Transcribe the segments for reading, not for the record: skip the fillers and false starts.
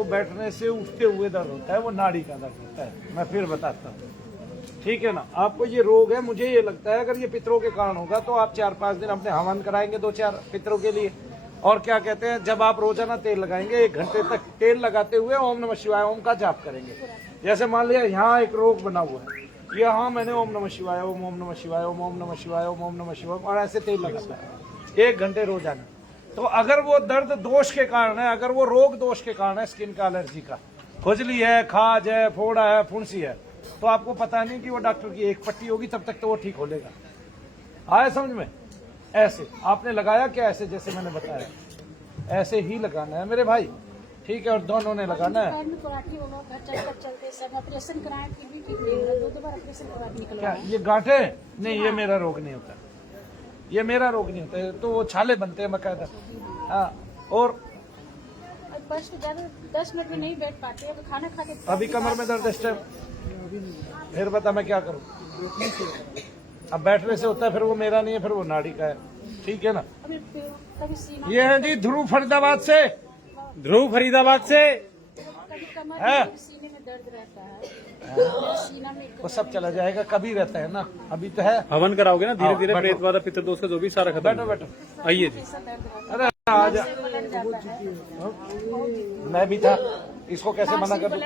जो बैठने से उठते हुए दर्द होता है वो नाड़ी का दर्द होता है। मैं फिर बताता हूँ, ठीक है ना। आपको ये रोग है, मुझे ये लगता है अगर ये पितरों के कारण होगा तो आप 4-5 दिन अपने हवन कराएंगे 2-4 पितरों के लिए। और क्या कहते हैं, जब आप रोजाना तेल लगाएंगे 1 घंटे तक तेल लगाते हुए ओम नमः शिवाय ओम का जाप करेंगे। जैसे मान लिया यहाँ एक रोग बना हुआ है, यहाँ मैंने ओम नमः शिवाय ओम नमः शिवाय ओम नमः शिवाय ओम नमः शिवाय और ऐसे तेल लगाता है 1 घंटे रोजाना। तो अगर वो दर्द दोष के कारण है, अगर वो रोग दोष के कारण है, स्किन का एलर्जी का, खुजली है, खाज है, फोड़ा है, फुंसी है, तो आपको पता नहीं कि वो डॉक्टर की एक पट्टी होगी तब तक तो वो ठीक हो लेगा। आया समझ में? ऐसे आपने लगाया क्या? ऐसे जैसे मैंने बताया ऐसे ही लगाना है मेरे भाई, ठीक है। और दोनों ने लगाना है। क्या ये गांठे? नहीं, ये मेरा रोग नहीं होता, ये मेरा रोग नहीं होता है, तो वो छाले बनते हैं बकायदा। हाँ, और 10 मिनट में नहीं बैठ पाते हैं, तो खाना खा के अभी कमर में दर्द इस टाइम, फिर बता मैं क्या करूँ? अब बैठने से होता है, फिर वो मेरा नहीं है, फिर वो नाड़ी का है, ठीक है ना। ये है जी ध्रुव फरीदाबाद से, ध्रुव फरीदाबाद से है। सीने में दर्द रहता है, सीना में वो सब चला जाएगा, कभी रहता है ना, अभी तो है। हवन कराओगे ना धीरे धीरे, बैठो। प्रेत बाधा पितृ दोष का जो भी सारा खत्म। बैठो बैठो, आइए जी। अरे आजा, मैं भी था, इसको कैसे मना कर दूं?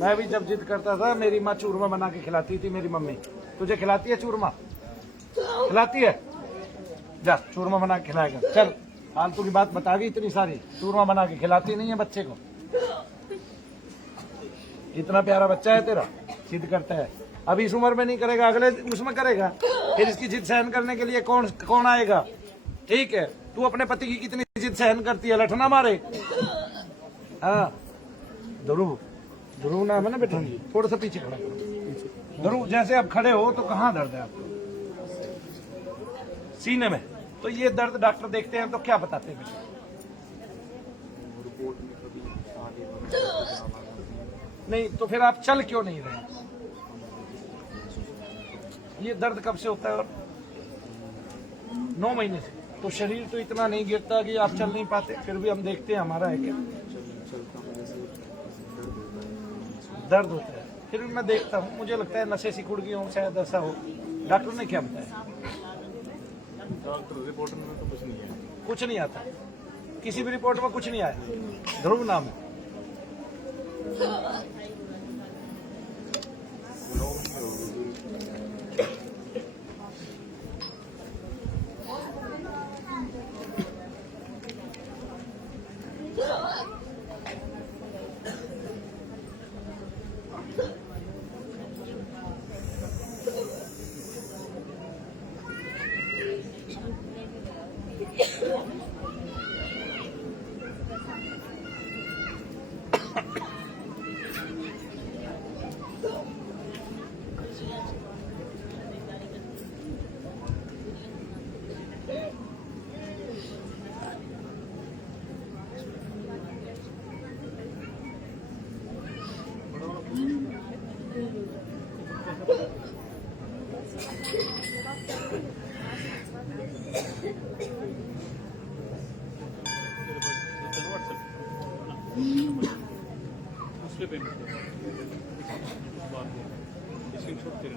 मैं भी जब जिद करता था, मेरी माँ चूरमा बना के खिलाती थी, मेरी मम्मी। तुझे खिलाती है चूरमा? खिलाती है? जा चूरमा बना के खिलाएगा, चल। फालतू की बात बता गई इतनी सारी, चूरमा बना के खिलाती नहीं है बच्चे को। इतना प्यारा बच्चा है तेरा, जिद करता है। अभी इस उम्र में नहीं करेगा, अगले उसमें करेगा, फिर इसकी जिद सहन करने के लिए कौन आएगा? ठीक है, तू अपने पति की कितनी जिद सहन करती है, लठना मारे। हाँ, ध्रुव नाम है ना बेटा, थोड़ा सा पीछे खड़ा करो। ध्रुव जैसे आप खड़े हो तो कहाँ दर्द है आपको? सीने में। तो ये दर्द डॉक्टर देखते हैं तो क्या बताते हैं बेटा? नहीं तो फिर आप चल क्यों नहीं रहे? ये दर्द कब से होता है? और 9 महीने से। तो शरीर तो इतना नहीं गिरता कि आप चल नहीं पाते, फिर भी हम देखते हैं हमारा है क्या दर्द होता है। फिर भी मैं देखता हूँ, मुझे लगता है नशे सिकुड़ गई हूँ, शायद ऐसा हो। डॉक्टर ने क्या बताया? डॉक्टर रिपोर्ट में तो कुछ नहीं है, कुछ नहीं आता, किसी भी रिपोर्ट में कुछ नहीं आया। ध्रुव नाम है। उसके पेमेंट स्क्रीनशॉट तेरे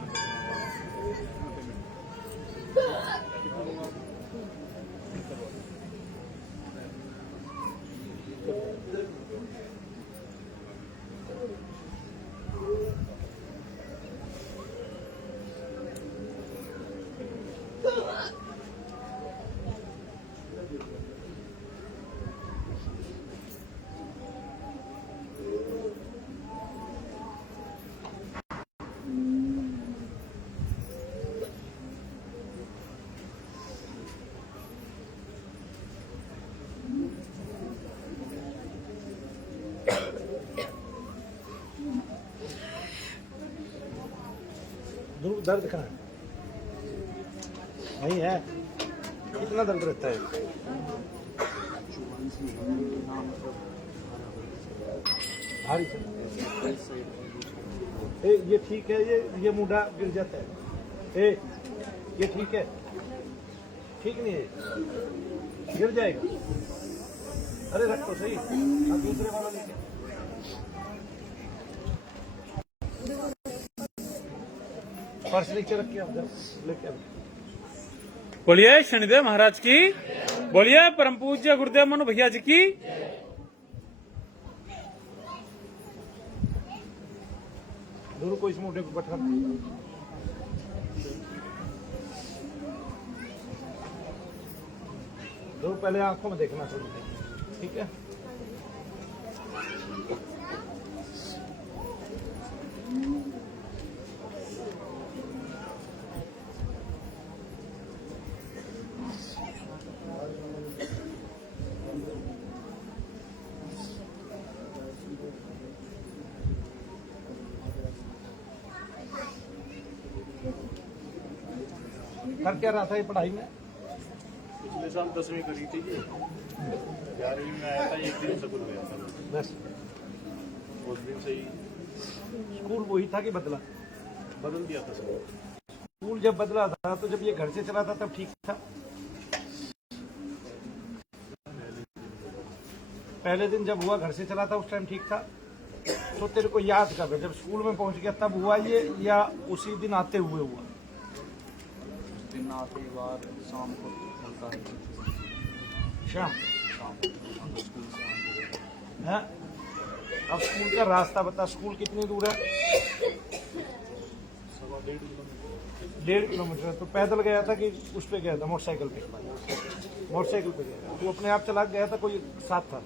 ध्रुव दर्द कहाँ है? नहीं है, कितना दर्द रहता है? भारी ए, ये ठीक है, ये मुंडा गिर जाता है। ए, ये ठीक है? ठीक नहीं है, गिर जाएगा। अरे रख तो सही, अब दूसरे वाला लेके पर्स नीचे रखिए आप लेके आओ। बोलिए शनिदेव महाराज की, बोलिए परम पूज्य गुरुदेव मनु भैया जी की। दूर को इस मोटे को बैठा दूर, पहले आंखों में देखना चाहिए, ठीक है। कर क्या रहा था ये पढ़ाई में? पिछले साल 10वीं करी थी जी, 11वीं में आया था, एक दिन स्कूल गया था, बस उस दिन से ही स्कूल वही था कि बदला? बदल दिया था स्कूल। स्कूल जब बदला था तो जब ये घर से चला था तब ठीक था? पहले दिन जब हुआ घर से चला था उस टाइम ठीक था? तो तेरे को याद कर, जब स्कूल में पहुंच गया तब हुआ ये या उसी दिन आते हुए हुआ? दिन आते बार शाम को मिलता है, शाम शाम को स्कूल से आने है। अब स्कूल का रास्ता बता, स्कूल कितनी दूर है? 1.5 किलोमीटर। तो पैदल गया था कि उस पे गया था, मोटरसाइकिल पे? मोटरसाइकिल पे गया। तो अपने आप चला गया था, कोई साथ था?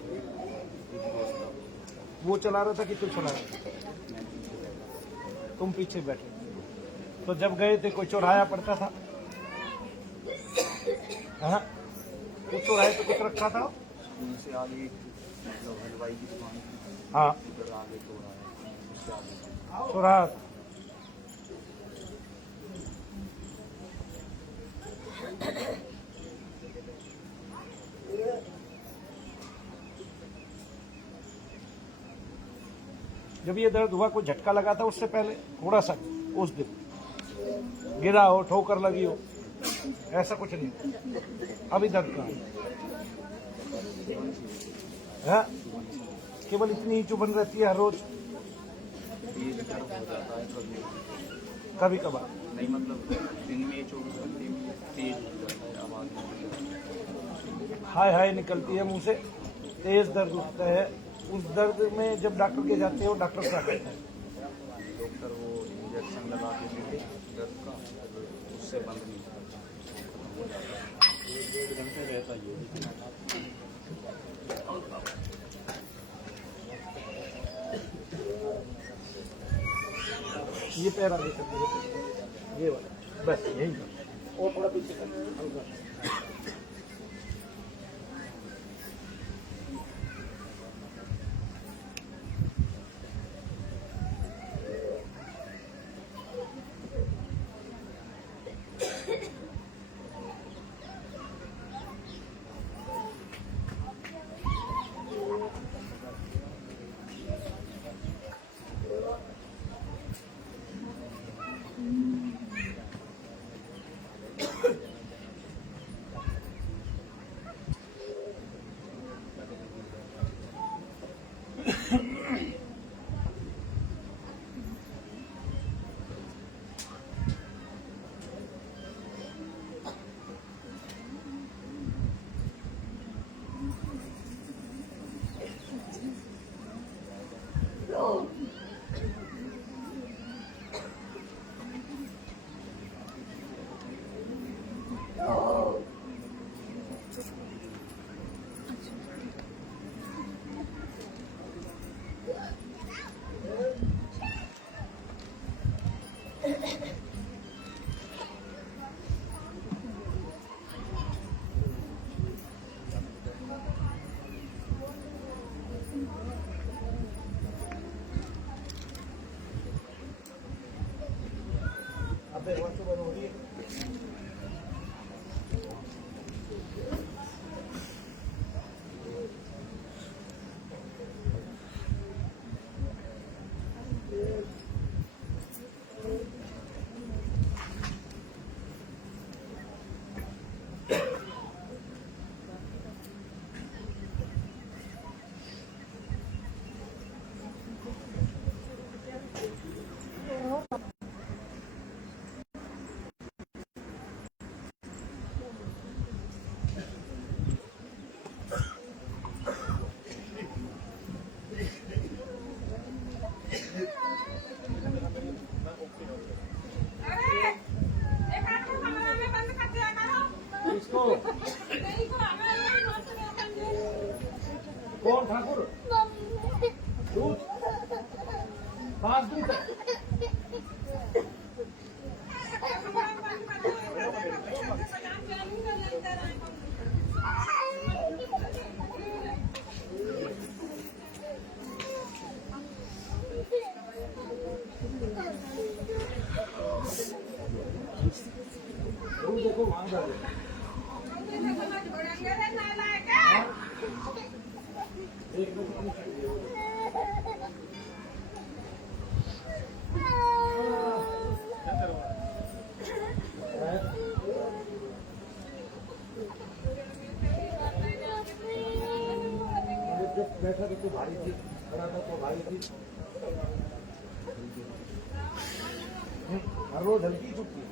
वो चला रहा था कि तू चला रहा था? तुम पीछे बैठे। तो जब गए थे कोई चौराया पड़ता था? हाँ, कुछ चौराहे पे कुछ रखा था? उनसे आगे मतलब हलवाई की दुकान थी, हाँ, उधर आगे तो रहा है, उससे आगे चौराहा। जब ये दर्द हुआ कोई झटका लगा था उससे पहले थोड़ा सा? उस दिन गिरा हो, ठोकर लगी हो, ऐसा कुछ नहीं? अभी दर्द कहाँ है? केवल इतनी ही चुभन रहती है हर रोज? तेज दर्द हो जाता है कभी कभी कभार? नहीं, मतलब दिन में 24 घंटे में तेज हो जाता है, आवाज हाय हाय निकलती है मुंह से, तेज दर्द उठता है। उस दर्द में जब डॉक्टर के जाते हो, डॉक्टर क्या कहते हैं? डॉक्टर वो इंजेक्शन लगा के देते दर्द का, उससे बंद नहीं होता। 1.5 घंटे रहता ही है। ये पैर आगे कर दीजिए, ये वाला, बस यही कर। और थोड़ा पीछे कर, हल्का। सांस दूध है। देखो वहां जा रहे हैं। जब बैठा तो भारी थी, खड़ा था तो भारी थी। हर रोज हल्की छुट्टी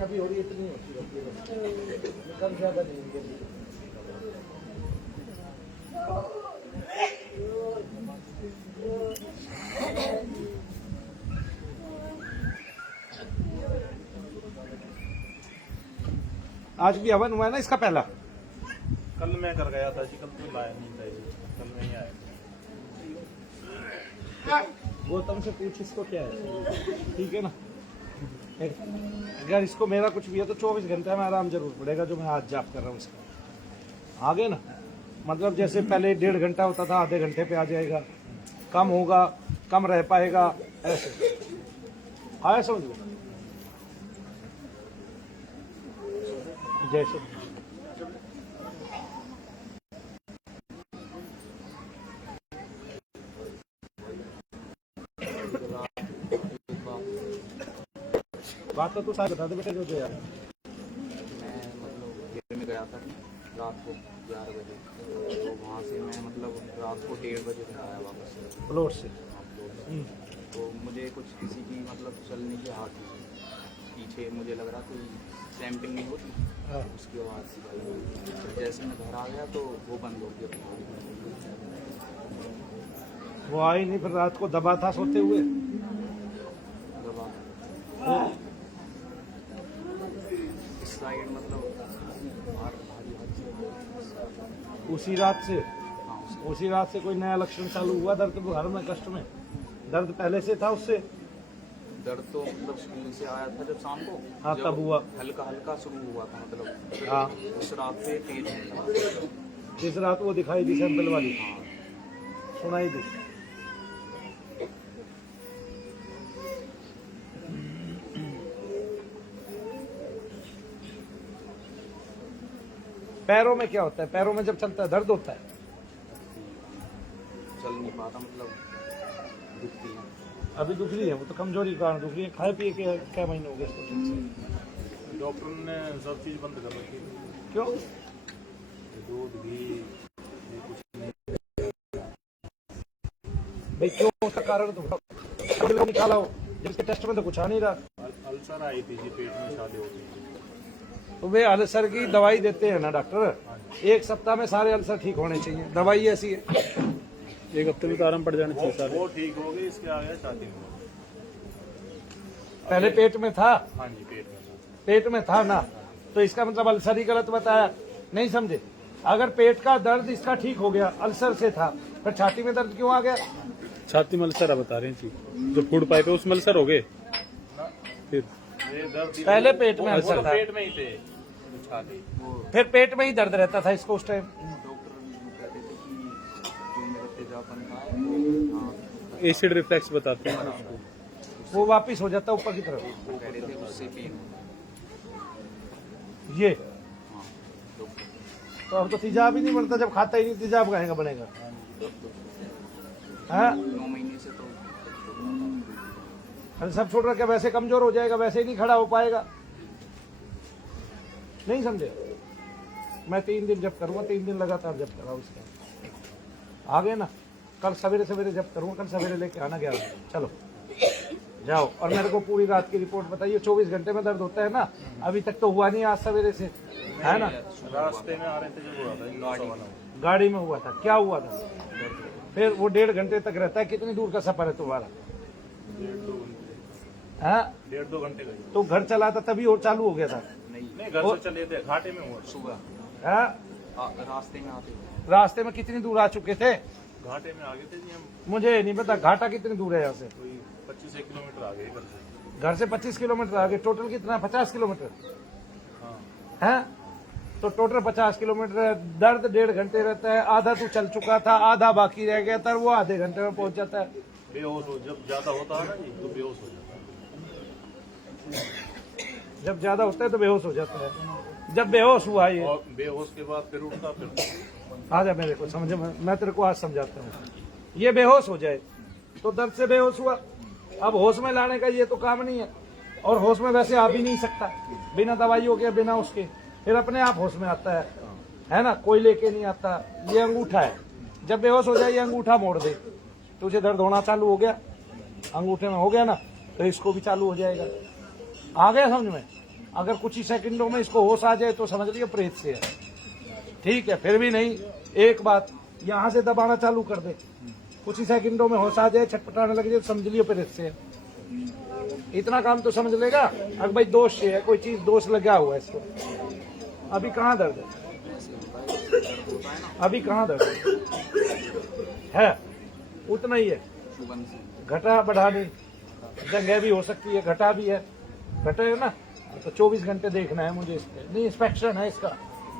अभी हो रही है, इतनी होती है, कम ज्यादा नहीं होती। आज भी हवन हुआ है ना इसका पहला? कल मैं कर गया था जी, कल तो लाया नहीं था जी, कल नहीं आया। गौतम से पूछ इसको क्या है, ठीक है ना? अगर इसको मेरा कुछ भी है तो 24 घंटे में आराम जरूर पड़ेगा, जो मैं आज जाप कर रहा हूँ इसका। आगे ना मतलब जैसे पहले 1.5 घंटा होता था, आधे घंटे पे आ जाएगा, कम होगा, कम रह पाएगा, ऐसे आया समझ लो। जैसे बात तो तू साथ बता दे बेटे जो यार। मैं मतलब घेर में गया था रात को 11 बजे, तो वहाँ से मैं मतलब रात को 1:30 बजे घर आया वापस प्लॉट से। तो मुझे कुछ किसी की मतलब चलने की हाथ थी पीछे, मुझे लग रहा कोई सैंपिंग नहीं होती, हाँ। उसकी आवाज़ सी आई। तो जैसे मैं घर आ गया तो वो बंद हो गया। वो आई नहीं, फिर रात को दबा था सोते हुए। दबा इस साइड मतलब भारी हाथ उसी रात से, हाँ उसी रात से कोई नया लक्षण चालू हुआ दर्द घर में, कष्ट में? दर्द पहले से था उससे? दर्द तो मतलब स्कूल से आया था जब शाम को, हाँ, जब तब हुआ। हल्का हल्का शुरू हुआ था मतलब। हाँ। उस रात से तेज होने लगा। जिस रात वो दिखाई दी सैंपल वाली, हाँ। सुनाई दी। पैरों में क्या होता है? पैरों में जब चलता है दर्द होता है? चल नहीं पाता मतलब, दिखती है। अभी दुख रही है, वो तो कमजोरी के कारण दुख रही है। खाए पिए के क्या महीने हो गए इसको ठीक से? डॉक्टर ने सब चीज बंद कर रखी, क्यों? दूध घी ये कुछ भाई क्यों? उसका कारण तो बताओ। निकाला हो, जिसके टेस्ट में तो कुछ आ नहीं रहा। अल्सर आई थी जी, पेट में शादी हो गई। तो वे अल्सर की दवाई देते हैं ना डॉक्टर, 1 सप्ताह में सारे अल्सर ठीक होने चाहिए। दवाई ऐसी है, 1 हफ्ते में तो आराम पड़ जाना चाहिए सारे। वो ठीक हो गई, इसके आ गया छाती में। पहले पेट में था? हाँ जी, पेट में था। पेट में था ना, तो इसका मतलब अल्सर ही गलत बताया, नहीं समझे? अगर पेट का दर्द इसका ठीक हो गया, अल्सर से था, फिर छाती में दर्द क्यों आ गया? छाती में अल्सर बता रहे हैं जी, जो फूड पाइप है उसमें अल्सर हो गए। फिर ये दर्द पहले पेट में वो अल्सर तो था, पेट में ही थे छाती। फिर पेट में ही दर्द रहता था इसको उस टाइम। डॉक्टर कहते थे कि जो मेरा तेजाबन था हाँ, एसिड रिफ्लेक्स बताते हैं उसको। वो वापिस हो जाता ऊपर की तरफ। वो कह रहे थे उससे पेन ये हाँ डॉक्टर। तो अब तो तेजाब ही नहीं बनता, जब खाता ही नहीं तेजाब कहेगा बनेगा? हाँ, 9 महीने से तो अरे सब छोड़ रखा, वैसे कमजोर हो जाएगा, वैसे ही नहीं खड़ा हो पाएगा, नहीं समझे? मैं 3 दिन जब करूँगा, 3 दिन लगातार जब कर रहा हूँ उसका। आगे ना कल सवेरे सवेरे जब करूँगा, कल सवेरे लेके आना 11 बजे। चलो जाओ, और मेरे को पूरी रात की रिपोर्ट बताइए। 24 घंटे में दर्द होता है ना, अभी तक तो हुआ नहीं आज सवेरे से, है ना? रास्ते में आ रहे थे जब हुआ था, गाड़ी में हुआ था, क्या हुआ था? फिर वो 1.5 घंटे तक रहता है। कितनी दूर का सफर है तुम्हारा? 1.5-2 घंटे का। तो घर चला था तभी और चालू हो गया था? नहीं, घर से चले थे, घाटे में हुआ। सुबह हाँ? रास्ते में आते रास्ते में कितनी दूर आ चुके थे? घाटे में आ गए थे जी हम, मुझे नहीं पता घाटा कितनी दूर है यहाँ से। कोई 25 किलोमीटर आ गए घर से। घर से 25 किलोमीटर आगे, टोटल कितना 50 किलोमीटर हाँ है। तो टोटल 50 किलोमीटर है। दर्द 1.5 घंटे रहता है, आधा तू चल चुका था, आधा बाकी रह गया था, वो आधे घंटे में पहुंच जाता है। बेहोश हो, जब ज्यादा होता है ना जी तो बेहोश हो जाता है। जब ज्यादा होता है तो बेहोश हो जाता है। जब बेहोश हुआ ये, और बेहोश के बाद फिर उठता, फिर आजा मेरे को समझ, मैं तेरे को आज समझाता हूँ। ये बेहोश हो जाए तो दर्द से बेहोश हुआ, अब होश में लाने का ये तो काम नहीं है, और होश में वैसे आ भी नहीं सकता बिना दवाइयों के, बिना उसके, फिर अपने आप होश में आता है ना, कोई लेके नहीं आता। ये अंगूठा है, जब बेहोश हो जाए ये अंगूठा मोड़ दे, तुझे दर्द होना चालू हो गया, अंगूठे में हो गया ना, तो इसको भी चालू हो जाएगा। आ गया समझ में? अगर कुछ ही सेकंडों में इसको होश आ जाए तो समझ लियो प्रेत से है, ठीक है। फिर भी नहीं, एक बात, यहाँ से दबाना चालू कर दे, कुछ ही सेकंडों में होश आ जाए, छटपटाने लग जाए, समझ लियो प्रेत से है। इतना काम तो समझ लेगा। अगर भाई दोष से है, कोई चीज दोष लगा हुआ है इसको। अभी कहाँ दर्द है? अभी कहाँ दर्द है? उतना ही है, घटा बढ़ा नहीं, जगह भी हो सकती है, घटा भी है। घटे है ना, तो 24 घंटे देखना है मुझे इसके, नहीं इंस्पेक्शन है इसका,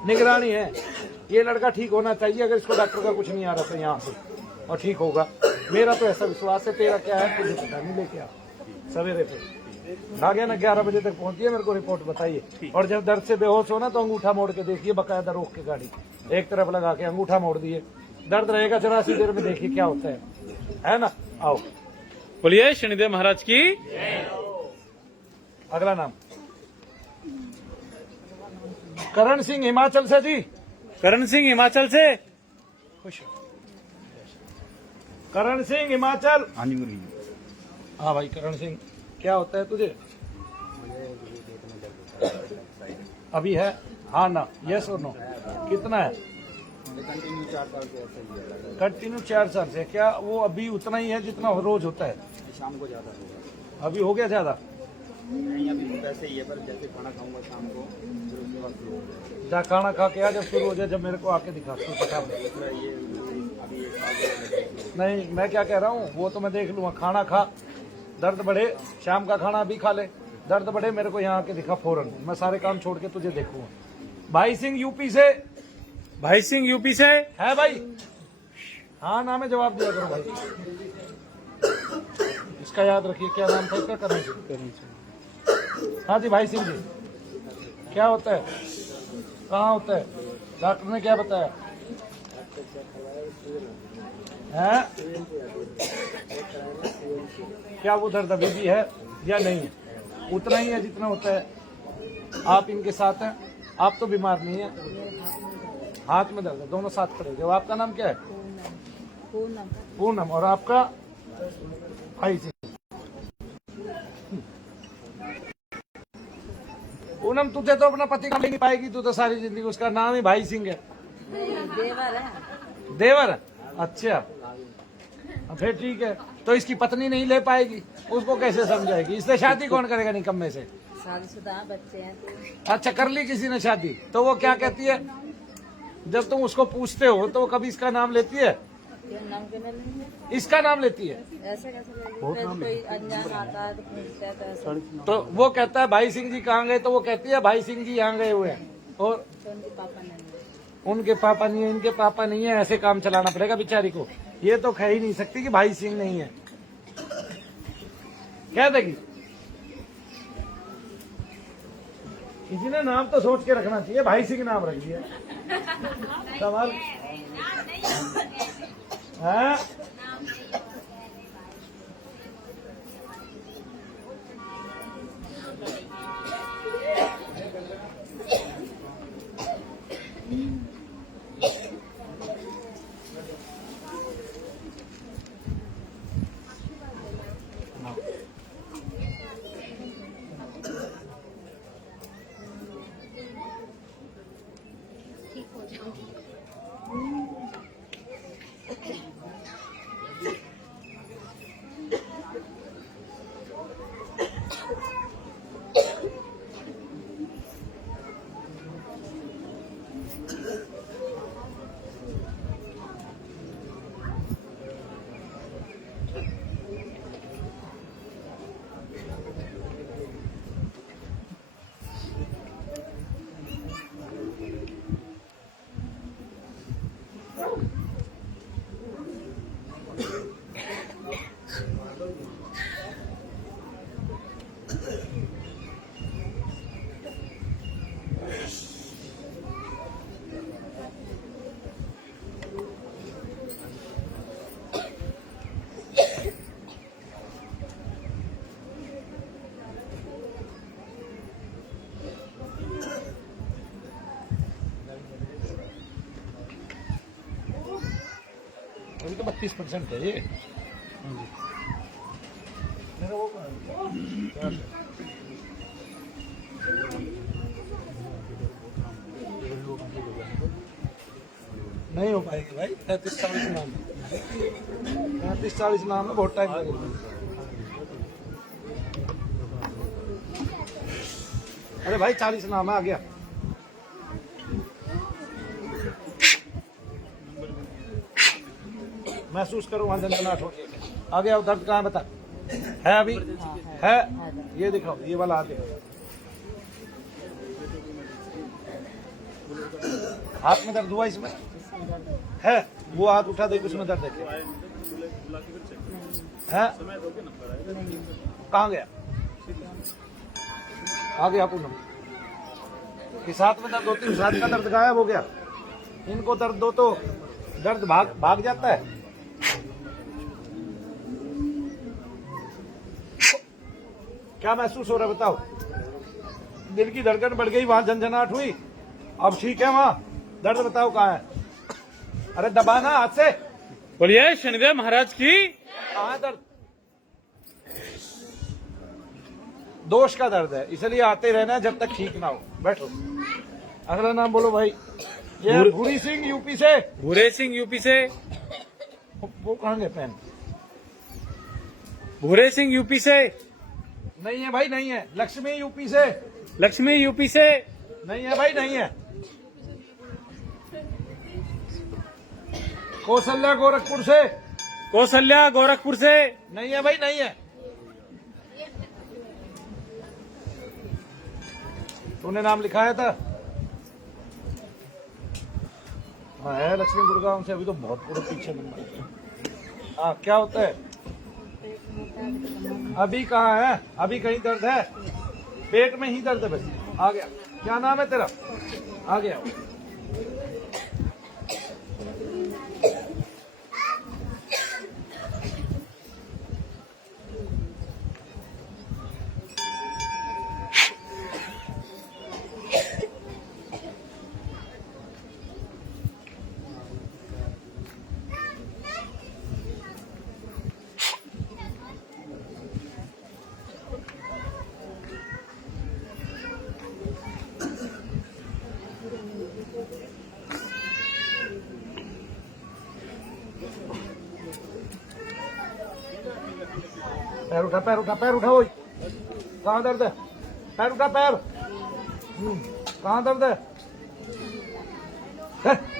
निगरानी है। ये लड़का ठीक होना चाहिए, अगर इसको डॉक्टर का कुछ नहीं आ रहा था यहाँ से, और ठीक होगा, मेरा तो ऐसा विश्वास है। तेरा क्या है तुझे पता नहीं, लेके आ सवेरे पे आ गया ना, 11 बजे तक पहुंची है, मेरे को रिपोर्ट बताइए। और जब दर्द से बेहोश हो ना तो अंगूठा मोड़ के देखिए, बकायदा रोक के गाड़ी एक तरफ लगा के अंगूठा मोड़ दिए, दर्द रहेगा 84 देर में, देखिए क्या होता है ना। आओ, बोलिए शनिदेव महाराज की। अगला नाम करण सिंह हिमाचल से जी। करण सिंह हिमाचल से। खुश हो। करण सिंह हिमाचल। हाँ भाई करण सिंह, क्या होता है तुझे? अभी है? हाँ ना, यस और नो? कितना है? कंटिन्यू 4 साल से ऐसा ही है। कंटिन्यू 4 साल से। क्या वो अभी उतना ही है जितना रोज होता है? शाम को ज्यादा होगा। अभी हो गया ज्यादा? नहीं अभी वैसे ही है, पर जैसे खाना खाऊंगा शाम को फिर उसके बाद शुरू हो जाएगा। जा खाना खा के आ, जब शुरू हो जाए, जब मेरे को आके दिखा तू पता दूसरा ये अभी 1 साल से नहीं, मैं क्या कह रहा हूँ वो तो मैं देख लूंगा। खाना खा, दर्द बढ़े, शाम का खाना अभी खा ले, दर्द बढ़े मेरे को यहाँ आके दिखा फौरन, मैं सारे काम छोड़ के तुझे देखूंगा। भाई सिंह यूपी से। भाई सिंह यूपी से है भाई? हाँ नाम है, जवाब दिया करो भाई। इसका याद रखिए, क्या नाम था इसका? करण सिंह। हाँ जी भाई सिंह जी, क्या होता है, कहाँ होता है, डॉक्टर ने क्या बताया है? क्या वो दर्द अभी भी है या नहीं है? उतना ही है जितना होता है। आप इनके साथ हैं, आप तो बीमार नहीं है, हाथ में दर्द है, दोनों साथ खड़े हो। आपका नाम क्या है? पूनम। और आपका? भाई सिंह। पूनम, तुझे तो अपना पति का नहीं पाएगी, तू तो सारी जिंदगी, उसका नाम ही भाई सिंह है। देवर है। देवर? अच्छा, फिर ठीक है। तो इसकी पत्नी नहीं ले पाएगी, उसको कैसे समझाएगी? इससे शादी कौन करेगा निकम्मे से? शादीशुदा बच्चे हैं। अच्छा, कर ली किसी ने शादी, तो वो क्या कहती है जब तुम उसको पूछते हो, तो वो कभी इसका नाम लेती है? नाम के नहीं है। इसका नाम लेती है? ऐसे कैसे लेगी? कोई अनजान आता है तो पूछता है, तो ऐसे। तो वो कहता है भाई सिंह जी कहाँ गए, तो वो कहती है भाई सिंह जी यहाँ गए हुए हैं, और तो उनके पापा नहीं है। उनके पापा नहीं है, इनके पापा नहीं है, ऐसे काम चलाना पड़ेगा बेचारी को। ये तो कह ही नहीं सकती कि भाई सिंह नहीं है, कह देगी। किसी ने नाम तो सोच के रखना चाहिए, भाई सिंह नाम रख दिया सवाल है। अभी तो 32% है ये। मेरा वो नहीं हो पाएगी भाई, 33-40 नाम, 35-40 नाम है, बहुत टाइम लगेगा। अरे भाई 40 नाम है, आ गया। महसूस करो वहां झंझनाहट हो रही है। आ गया, दर्द कहाँ बता है अभी? है ये दिखाओ, ये वाला आ गया। हाथ में दर्द हुआ इसमें है? वो हाथ उठा दे, उसमें दर्द है क्या? है? कहाँ गया? आ गया पूनम। इस हाथ में दर्द होती है, उस हाथ का दर्द गायब हो गया। इनको दर्द दो तो दर्द भाग जाता है। क्या महसूस हो रहा है बताओ? दिल की धड़कन बढ़ गई, वहां झंझनाहट हुई, अब ठीक है? वहां दर्द बताओ कहाँ है? अरे दबाना हाथ से। बोलिए शनिदेव महाराज की। कहाँ है दर्द? दोष का दर्द है, इसलिए आते रहना जब तक ठीक ना हो। बैठो। अगला नाम बोलो भाई। ये भूरी सिंह यूपी से। भूरे सिंह यूपी से। वो कहाँ गए पेन? भूरे सिंह यूपी से। नहीं है भाई, नहीं है। लक्ष्मी यूपी से। लक्ष्मी यूपी से। नहीं है भाई, नहीं है। कौशल्या गोरखपुर से। कौशल्या गोरखपुर से। नहीं है भाई, नहीं है। तूने नाम लिखाया था? हाँ है, लक्ष्मी गुड़गांव से। अभी तो बहुत पूरे पीछे नंबर। हाँ, क्या होता है अभी? कहाँ है अभी? कहीं दर्द है? पेट में ही दर्द है बस। आ गया। क्या नाम है तेरा? आ गया। पैर उठा, पैर उठा, पैर उठा। ओए कहाँ दर्द है? पैर उठा, पैर। कहाँ दर्द है?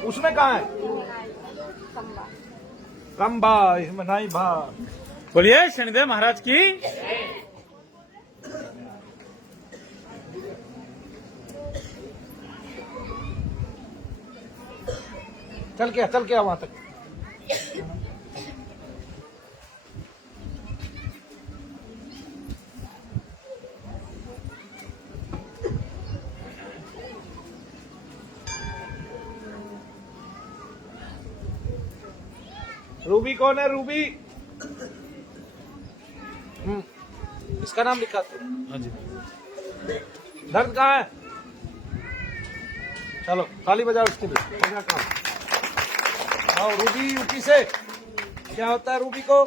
उसमें कहाँ है? कंबा, इसमें नहीं भा। बोलिए शनिदेव महाराज की। चल के वहां तक। रूबी कौन है? रूबी। इसका नाम लिखा था। हाँ जी। दर्द कहाँ है? चलो ताली बजाओ इसके लिए। बजा काम। आओ रूबी यूपी से। क्या होता है रूबी को?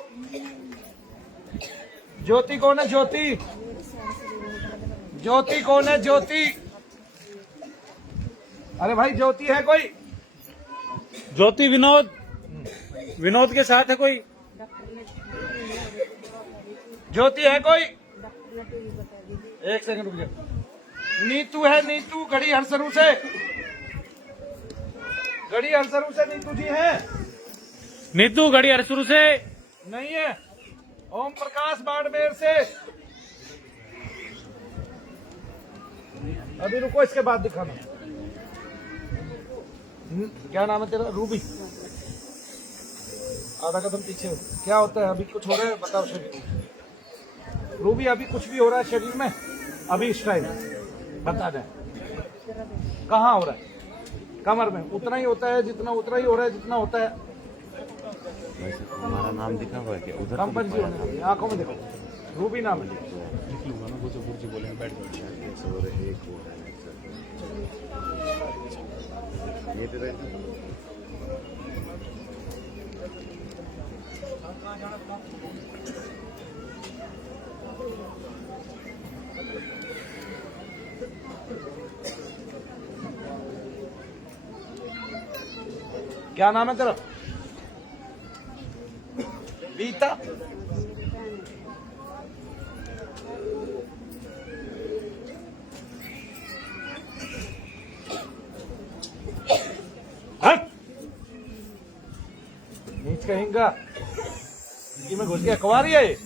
ज्योति कौन है? ज्योति। ज्योति कौन है? ज्योति। अरे भाई ज्योति है कोई? ज्योति विनोद। विनोद के साथ है कोई? ज्योति है कोई? एक सेकंड रुक जाओ। नीतू है? नीतू गढ़ी हरसरू से। गढ़ी हरसरू से नीतू जी हैं? नीतू गढ़ी हरसरू से नहीं है। ओम प्रकाश बाड़मेर से। अभी रुको, इसके बाद दिखाना। क्या नाम है तेरा? रूबी। आधा कदम पीछे हो। क्या होता है अभी? कुछ हो रहा है बताओ शरीर। रूबी अभी कुछ भी हो रहा है शरीर में अभी इस टाइम? बता दें कहाँ हो रहा है? कमर में उतना ही होता है जितना, उतना ही हो रहा है जितना होता है। हमारा नाम दिखा हुआ है क्या? उधर कम पर जी होने, आंखों में देखो। रूबी नाम है। क्या नाम है तेरा? गीता। हट! नीच कहेंगा कि मैं घुस गया। कुंवारी है ये?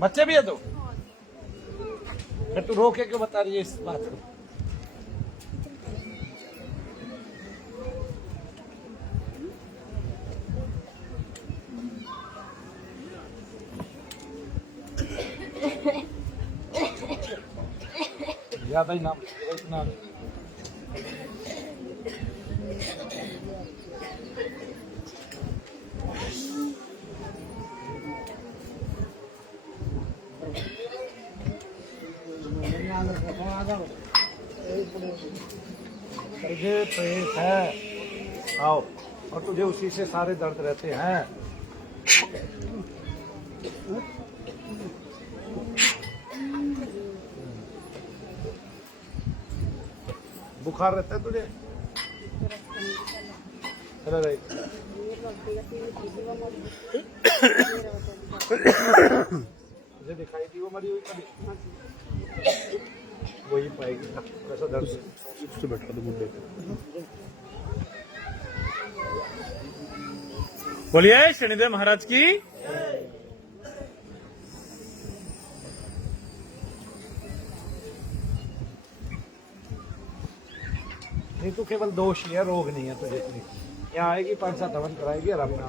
बच्चे भी है तो फिर तू रो के क्यों बता रही है इस बात को? ज्यादा ही नाम इतना तुझे प्रेत है। आओ, और तुझे उसी से सारे दर्द रहते हैं। बुखार रहता है तुझे? चलो रे। तुझे दिखाई दी वो मरी हुई कभी? वही पाएगी कैसा दर्द उससे बैठा दो मुद्दे पे। बोलिए शनिदेव महाराज की। नहीं तो केवल दोष ही है, रोग नहीं है तुझे इतनी। यहाँ आएगी 5-7 हवन कराएगी और अपना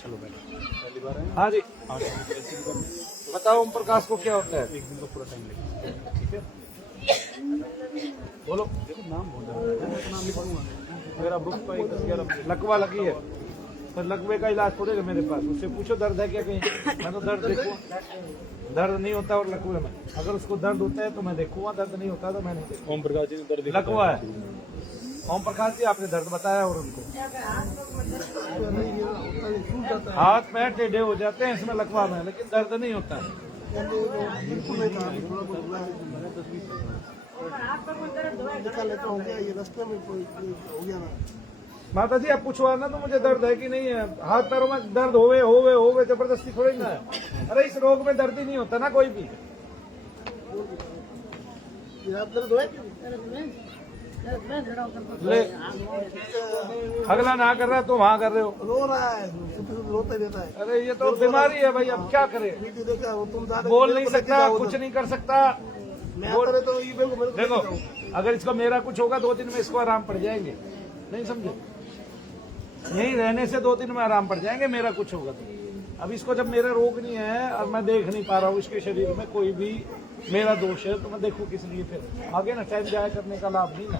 चलो बैठो। पहली बार है? हाँ जी। बताओ ओम प्रकाश को क्या होता है? एक दिन का पूरा टाइम लगेगा। ठीक है, बोलो। देखो नाम बोल रहा है, मैं नाम लिखूंगा। अगर आप रुक पाए 10-11 लकवा लगी है पर लकवे का इलाज थोड़े मेरे पास। उससे पूछो दर्द है क्या कहीं? मैं तो दर्द देखूँ, दर्द नहीं होता और लकवे में। अगर उसको दर्द होता है तो मैं देखूंगा, दर्द नहीं होता तो मैं नहीं देखूंगा। ओम प्रकाश जी ने दर्द लकवा है। ओम प्रकाश जी आपने दर्द बताया और उनको हाथ पैर टेढ़े हो जाते हैं इसमें लकवा में, लेकिन दर्द नहीं होता है। माता जी आप पूछवा ना तो मुझे दर्द है कि नहीं है। हाथ पैरों में दर्द होवे जबरदस्ती थोड़ी ना है। अरे इस रोग में दर्द ही नहीं होता ना कोई भी। ले अगला ना कर रहा है तो वहाँ कर रहे हो। रो रहा है, रोते रहता है। अरे ये तो बीमारी है भाई, अब क्या करे? बोल नहीं सकता, कुछ नहीं कर सकता। तो देखो अगर इसको मेरा कुछ होगा 2 दिन में इसको आराम पड़ जाएंगे, नहीं समझे? यही रहने से 2 दिन में आराम पड़ जाएंगे मेरा कुछ होगा तो। अब इसको जब मेरा रोग नहीं है और मैं देख नहीं पा रहा हूँ इसके शरीर में कोई भी मेरा दोष है तो मैं देखूँ किस लिए? फिर आगे ना टाइम जाया करने का लाभ नहीं ना।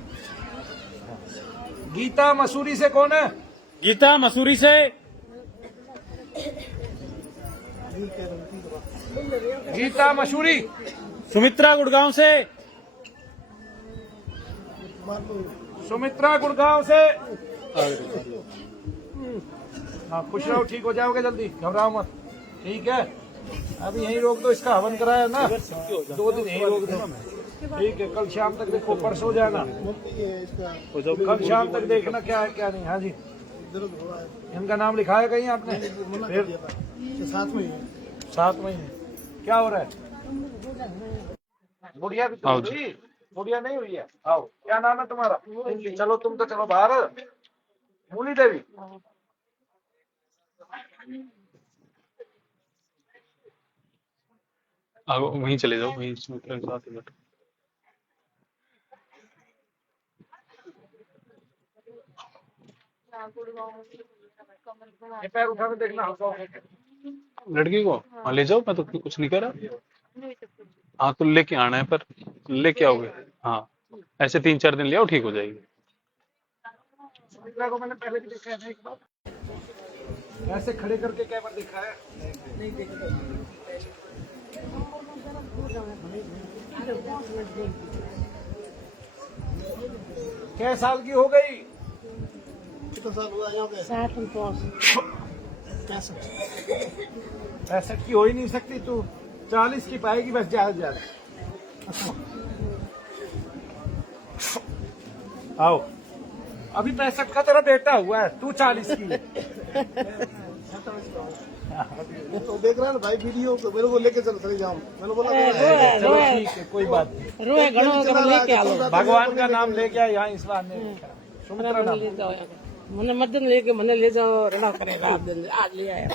गीता मसूरी से कौन है? गीता मसूरी से। गीता मसूरी। सुमित्रा गुड़गांव से। सुमित्रा गुड़गांव से। हाँ खुश रहो, ठीक हो जाओगे जल्दी, घबराओ मत। ठीक है, अभी यहीं रोक दो, इसका हवन कराया ना 2 दिन यहीं रोक दो। ठीक है, कल शाम तक देखो, परसों जाना, कल शाम तक देखना क्या है क्या नहीं। हाँ जी, इनका नाम लिखा है कहीं आपने? फिर 7 महीने 7 महीने क्या हो रहा है? बुढ़िया भी तो हुई, बुढ़िया नहीं हुई है। आओ, क्या नाम है तुम्हारा? चलो तुम तो चलो बाहर। मूली देवी। वहीं चले जाओ, वहीं साथ ही बैठो। ये पैर उठा के देखना। लड़की को हाँ ले जाओ, मैं तो कुछ नहीं कह रहा। हाँ तो लेके आना है, पर लेके आओगे। हाँ ऐसे 3-4 दिन ले आओ, ठीक हो जाएगी। को मैंने पहले भी देखा है एक बार, ऐसे खड़े करके क्या बार देखा है? नहीं देखा। क्या साल की हो गई? कितना साल हुआ यहाँ पे? 65 65 की हो ही नहीं सकती तू। 40 की पाएगी बस, ज्यादा से ज्यादा। आओ, अभी 65 का तेरा बेटा हुआ है, तू 40 की है। तो देख रहा है ना भाई वीडियो को, मेरे को लेके चलो चले जाओ। मैंने बोला चलो ठीक है, कोई बात नहीं। रोए घणो करे लेके आलो भगवान का नाम लेके आए यहाँ, इस बार ने सुमित्रा नाम। ले जाओ मने मदन लेके मने ले जाओ रणा करे रात दिन आज ले आया।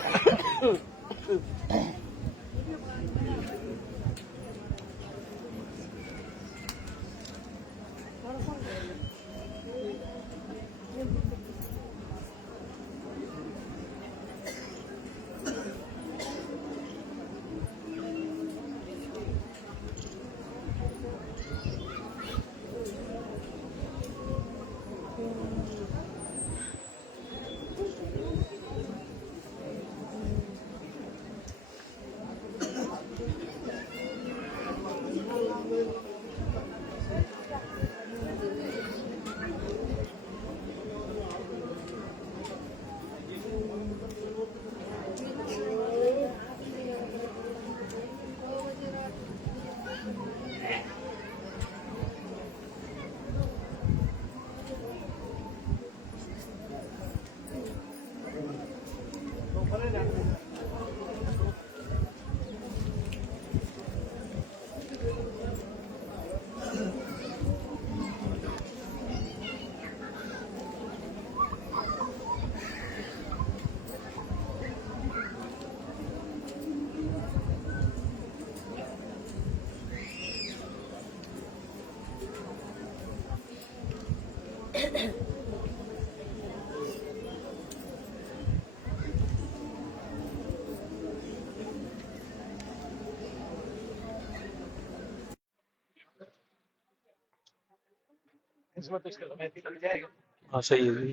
इसमें तो इसका समय निकल जाएगा। हाँ सही है जी।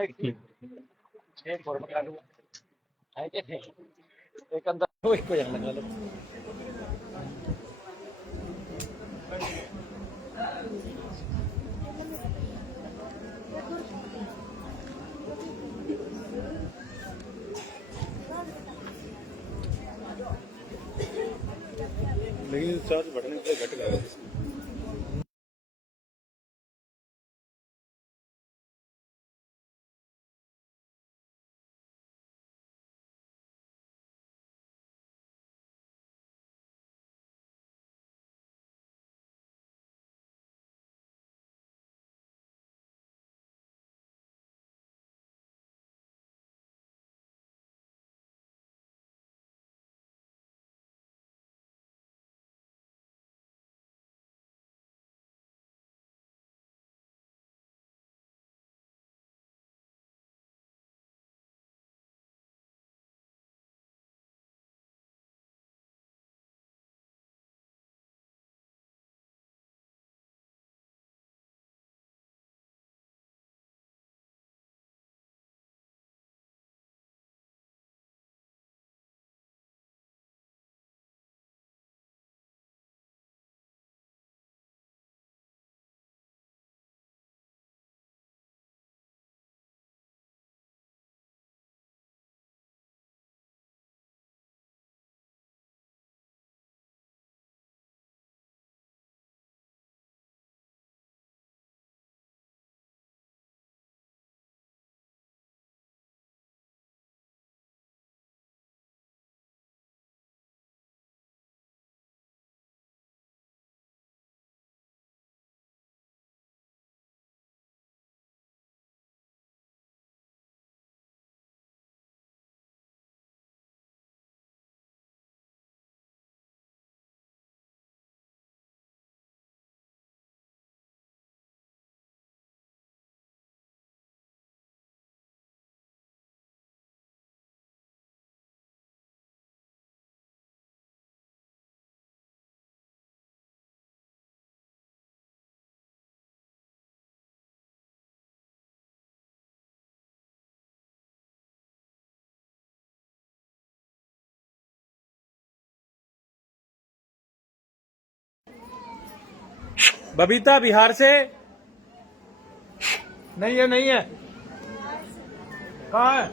है कि? एक और बता दूं, है कि नहीं? एक अंदर वो एक को यहाँ लगा लो। लेकिन चार्ज बढ़ने से घट गया। बबीता बिहार से। नहीं है, नहीं है। कहाँ है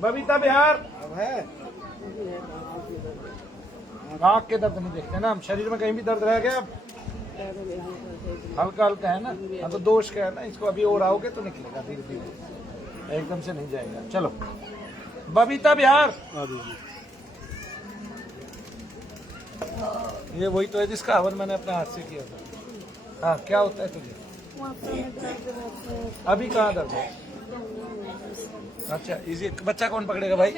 बबीता? बिहार। अब है आँख के दर्द नहीं देखते ना हम, शरीर में कहीं भी दर्द रह गया हल्का हल्का है ना, हाँ तो दोष का है ना, इसको अभी और आओगे तो निकलेगा धीरे धीरे, एकदम से नहीं जाएगा। चलो बबीता बिहार, ये वही तो है जिसका हवन मैंने अपने हाथ से किया था। हाँ क्या होता है तुझे? अभी कहाँ दर्द है? अच्छा इसी बच्चा कौन पकड़ेगा भाई?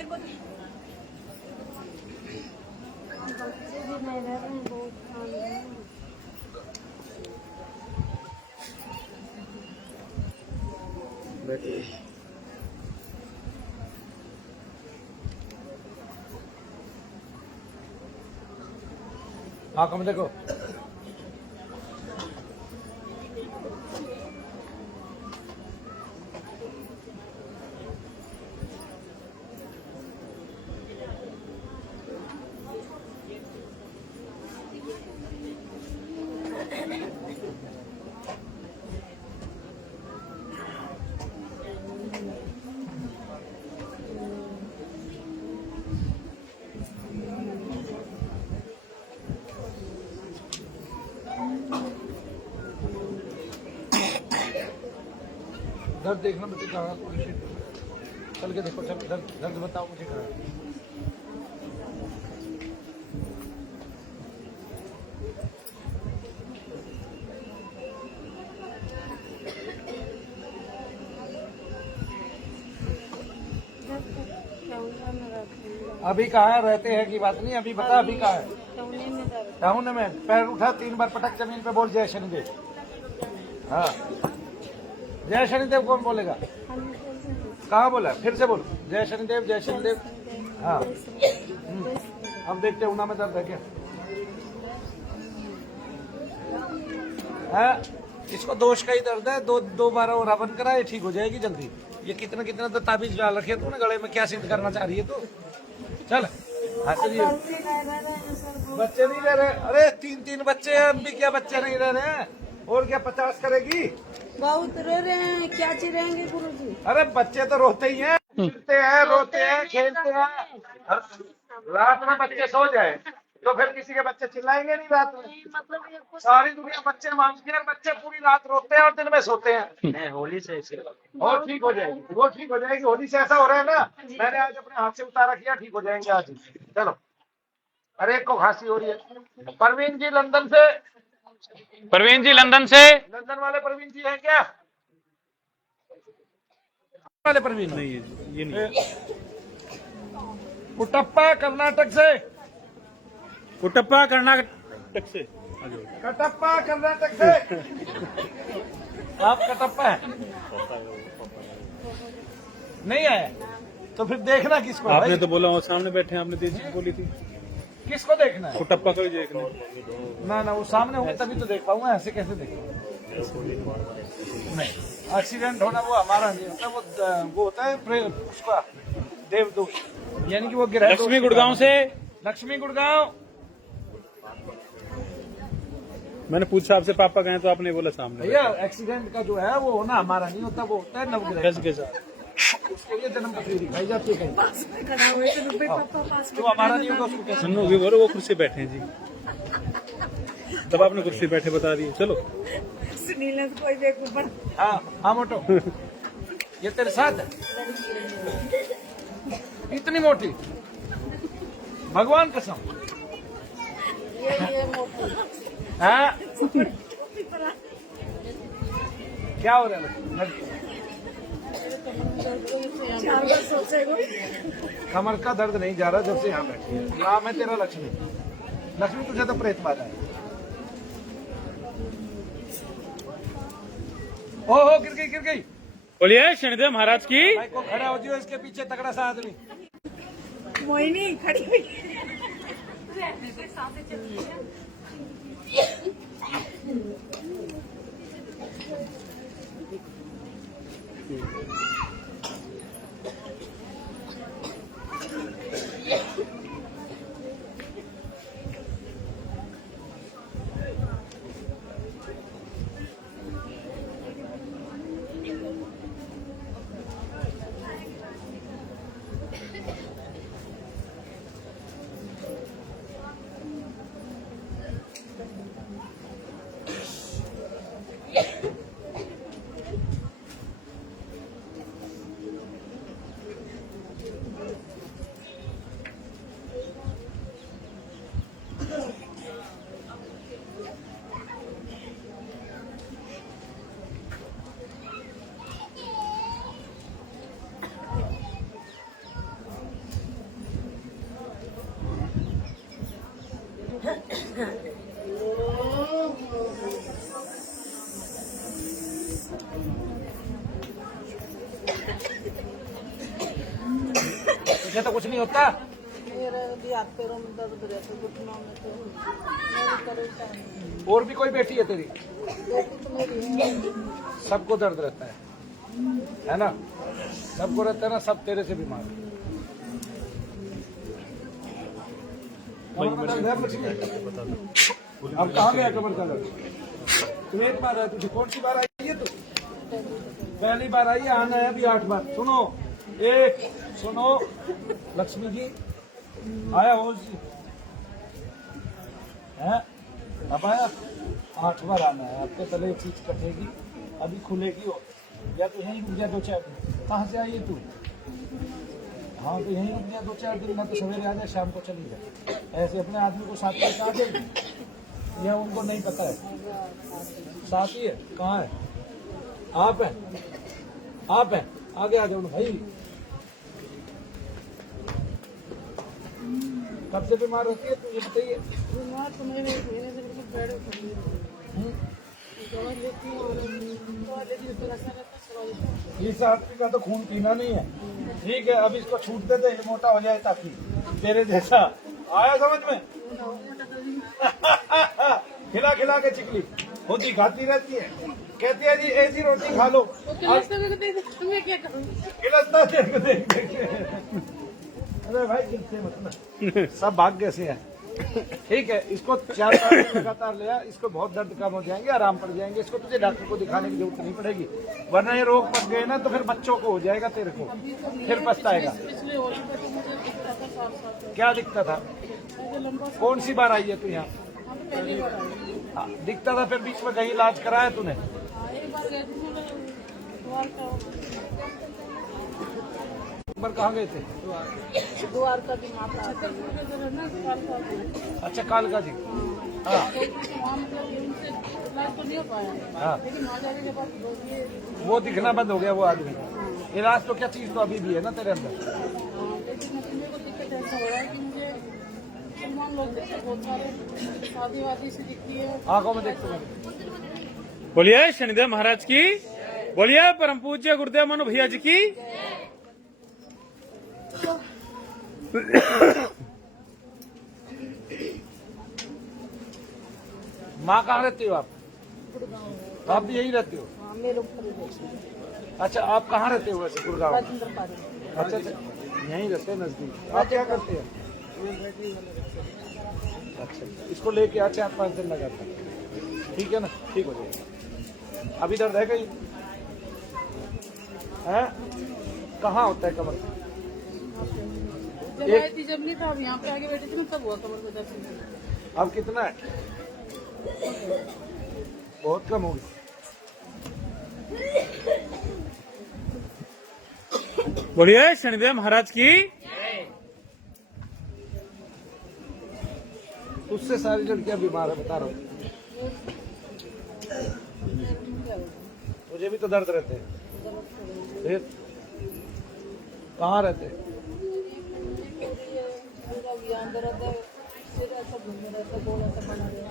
आंखों में देखो। दर्द देखना मुझे कहाँ, चल के देखो, चल दर्द दर्द बताओ मुझे कहाँ। अभी कहाँ रहते हैं की बात नहीं, अभी बता अभी कहाँ है? टाउन में। पैर उठा 3 बार पटक जमीन पे, बोल जय शनिदेव। हाँ जय शनिदेव कौन बोलेगा? कहाँ बोला? फिर से बोलो जय शनिदेव जय शनिदेव। हाँ अब देखते हैं ऊना में दर्द है क्या है? इसको दोष का ही दर्द है, दो बार और हवन करा, ये ठीक हो जाएगी जल्दी। ये कितना कितना तो ताबीज डाल रखे तूने गले में, क्या सिद्ध करना चाह रही है तू? चल बच्चे नहीं रह रहे, अरे 3 बच्चे हैं, हम भी क्या बच्चे नहीं रह रहे हैं? और क्या 50 करेगी? बहुत रो रहे हैं, क्या चिढ़ेंगे गुरुजी? अरे बच्चे तो रोते ही हैं, खेलते हैं, रोते हैं, खेलते हैं। रात में बच्चे सो जाए तो फिर किसी के बच्चे चिल्लाएंगे नहीं रात में? मतलब सारी दुनिया बच्चे मांगती है, बच्चे पूरी रात रोते हैं और दिन में सोते हैं। होली से और ठीक हो जाएगी, वो ठीक हो जाएगी। होली से ऐसा हो रहा है ना, मैंने आज अपने हाथ से उतारा किया, ठीक हो जाएंगे आज। चलो अरे एक को खांसी हो रही है। परवीन जी लंदन से, परवीन जी लंदन से, लंदन वाले परवीन जी हैं क्या? वाले परवीन नहीं है ये नहीं। कुटप्पा कर्नाटक से, कुटप्पा कर्नाटक से, कटप्पा कर्नाटक से। आप कटप्पा है नहीं आया तो फिर देखना किसको? आपने भाई तो बोला वो सामने बैठे हैं, आपने तेज बोली थी। किसको देखना है? कुटप्पा को ही देखना है। ना ना वो सामने हो तभी तो देख पाऊंगा, ऐसे कैसे देखूंगा? नहीं एक्सीडेंट होना वो हमारा नहीं होता, वो होता है उसका देवदूत, यानी कि वो गिरा। लक्ष्मी गुड़गांव से, लक्ष्मी गुड़गांव। मैंने पूछा आपसे पापा कहें तो आपने बोला सामने। भैया एक्सीडेंट का जो है वो होना हमारा नहीं होता, वो होता है नवग्रह कैसे के साथ उसके लिए जन्म पत्री दिखाई जाती है कहीं। जो हमारा नहीं होगा उसको कैसे? सुनो वो कुर्सी बैठे हैं जी, तब आपने कुर्सी बैठे बता दिए। चलो हाँ हाँ मोटो ये तेरे साथ है, इतनी मोटी, भगवान कसम। हाँ क्या हो रहा है? कमर का दर्द नहीं जा रहा जब से यहाँ बैठी है। नाम है तेरा लक्ष्मी। लक्ष्मी तुझे तो प्रेत बाधा है। ओहो गिर गई गिर गई। बोलिए शनिदेव महाराज की। भाई को खड़ा हो जियो, इसके पीछे तगड़ा सा आदमी। मोहिनी खड़ी हुई। तुझे तो कुछ नहीं होता। मेरे भी हाथ पैरों में दर्द रहता है, घुटनों में तो मेरी परेशान है। और भी कोई बेटी है तेरी? बेटी तो मेरी है। सबको दर्द रहता है ना? सबको रहता है ना, सब तेरे से बीमार है। कमर में दर्द है कुछ नहीं? अब कहाँ गया कमर का दर्द? तू एक बार है, तुझे कौन सी बार आई है? तू पहली बार आई है, आना है अभी 8 बार। सुनो लक्ष्मी जी, आया हो जी है? अब आया 8 बार आना है। आपके तले चीज कटेगी, अभी खुलेगी हो, या तो यहीं रुक जा 2-4 दिन। कहाँ से आई है तू? हाँ तो यहीं रुक जा 2-4 दिन, ना तो सवेरे आ जाए शाम को चली जाए। ऐसे अपने आदमी को साथ लेकर आ जाएगी। यह उनको नहीं पता है। साथ ही है, कहाँ है? आप है, आप है, आगे आ जाओ ना भाई। कब से बीमार होती है तू, ये बताइए? बीमार तो मैं 1 महीने से बिल्कुल बेड पर पड़ी हूँ। दवा लेती हूँ और दवा लेती हूँ, थोड़ा सा रहता है, चला जाता है। इस आदमी का तो खून पीना नहीं है, ठीक है? अब इसको छूट दे दे, ये मोटा हो जाए ताकि तेरे जैसा। आया समझ में? खिला खिला के चिकली होती खाती रहती है, कहती है जी ऐसी रोटी खा लो। मैं क्या करूँ? खिलस्ता देख देख के। अरे भाई किससे मतलब सब भाग्य से है। ठीक है, इसको 4-5 दिन लगातार लिया, इसको बहुत दर्द कम हो जाएंगे, आराम पड़ जाएंगे। इसको तुझे डॉक्टर को दिखाने की जरूरत नहीं पड़ेगी, वरना ये रोग पड़ गए ना तो फिर बच्चों को हो जाएगा, तेरे को फिर पछताएगा। पिछले होली पे तो मुझे दिखता था साफ। क्या दिखता था? कौन सी बार आई है तू यहाँ? पहली बार आई। दिखता था, फिर बीच में कहीं इलाज कराया तूने? एक बार गई थी मैं द्वारका। एक बार कहाँ गए थे? द्वारका की माता छतरपुर के तरह ना द्वारका। अच्छा, कालका जी। हाँ वहाँ मतलब उनसे इलाज तो नहीं हो पाया, हाँ, लेकिन वहाँ जाने के बाद वो दिखना बंद हो गया वो आदमी। इलाज तो क्या चीज तो अभी भी है ना तेरे अंदर। लेकिन मेरे को दिक्कत ऐसा हो रहा है कि मुझे मुसलमान लोग देखते हैं, बहुत सारे शादी वादी से दिखती है। आंखों में देखते हैं। बोलिए शनिदेव महाराज की, बोलिए परम पूज्य गुरुदेव मनु भैया जी की। माँ कहाँ रहती हो आप? आप भी यही रहती हो? हाँ, मेरे ऊपर ही रहती है। अच्छा, आप कहाँ रहते हो वैसे? गुड़गांव। राजेंद्र पारी। अच्छा अच्छा, यहीं रहते हैं नजदीक। आप क्या करते हैं? अच्छा, इसको लेके आ 4-5 दिन लगाता है, ठीक है ना? ठीक हो जाएगा। अभी दर्द है कहीं? है? कहाँ होता है कमर? जब आई थी, जब नहीं था, अब यहाँ पे आगे बैठी थी मैं, तब हुआ कमर में दर्द। अब कितना है? बहुत कम हो गई। बोलिए शनिदेव महाराज की। उससे सारी लड़कियां बीमार है, बता रहा हूँ। मुझे भी तो दर्द रहते हैं। फिर कहाँ रहते हैं? अंदर अंदर सिर ऐसा घूम रहता है, गोल ऐसा बना रहता है।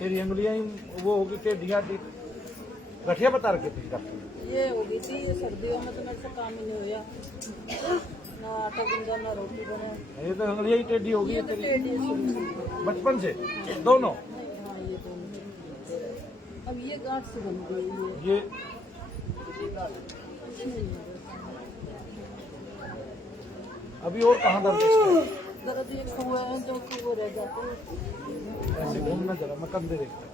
तेरी उंगलियां ही वो होगी, टेढ़ियां गठिया बता रखे थे डॉक्टर। ये हो गई थी, ये सर्दियों में तो मेरे से काम ही नहीं होया, ना आटा गुंजा ना रोटी बने। ये तो उंगलियां ही टेढ़ी होगी ये तो तेरी टेढ़ी है शुरू से। बचपन से दोनों। हाँ, ये दोनों। अब ये गांठ से बन गई है। ये कुछ नहीं है। अभी और कहाँ दर्द है इसको? दर्द एक हुआ है जो कि वो रह जाते हैं। ऐसे घूमना जरा, मैं कंधे देखता।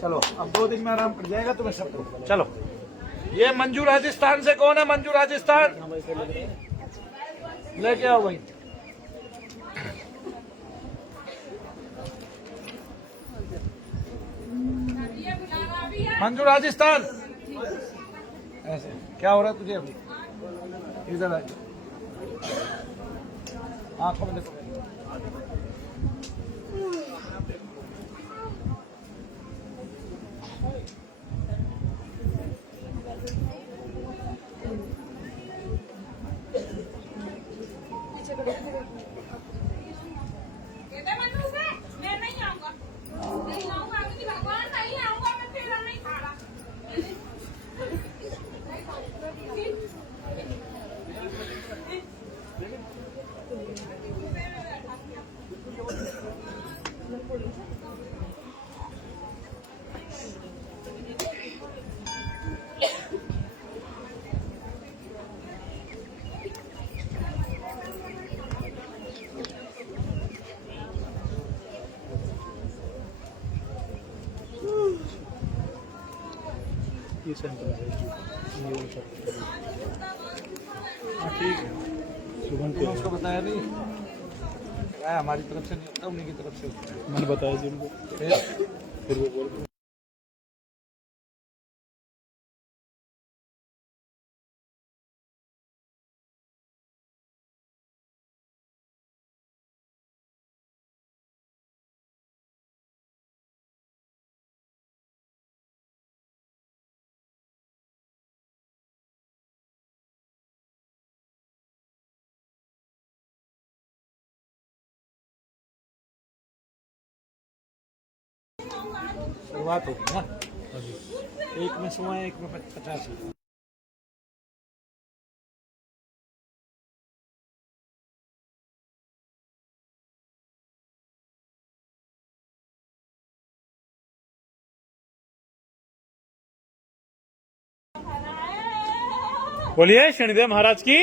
चलो, अब 2 दिन में आराम कर जाएगा तुम्हें सब। चलो। ये मंजू राजस्थान से कौन है? मंजू राजस्थान लेके आओ भाई। मंजू राजस्थान ऐसे क्या हो रहा है तुझे अभी? इधर आ, आंखों में देखो। मैं नहीं आऊंगा, नहीं आऊंगा, भगवान नहीं आऊंगा, मैं तेरा नहीं खा रहा। ये सैंपल है, ठीक है, तुमने उसको बताया नहीं? क्या हमारी तरफ से नहीं होता, उन्हीं की तरफ से होता है। मैंने बताया जी उनको, फिर वो बोल शुरुआत होगी ना, एक में 100 है, एक में 50 है। बोलिए शनिदेव महाराज की।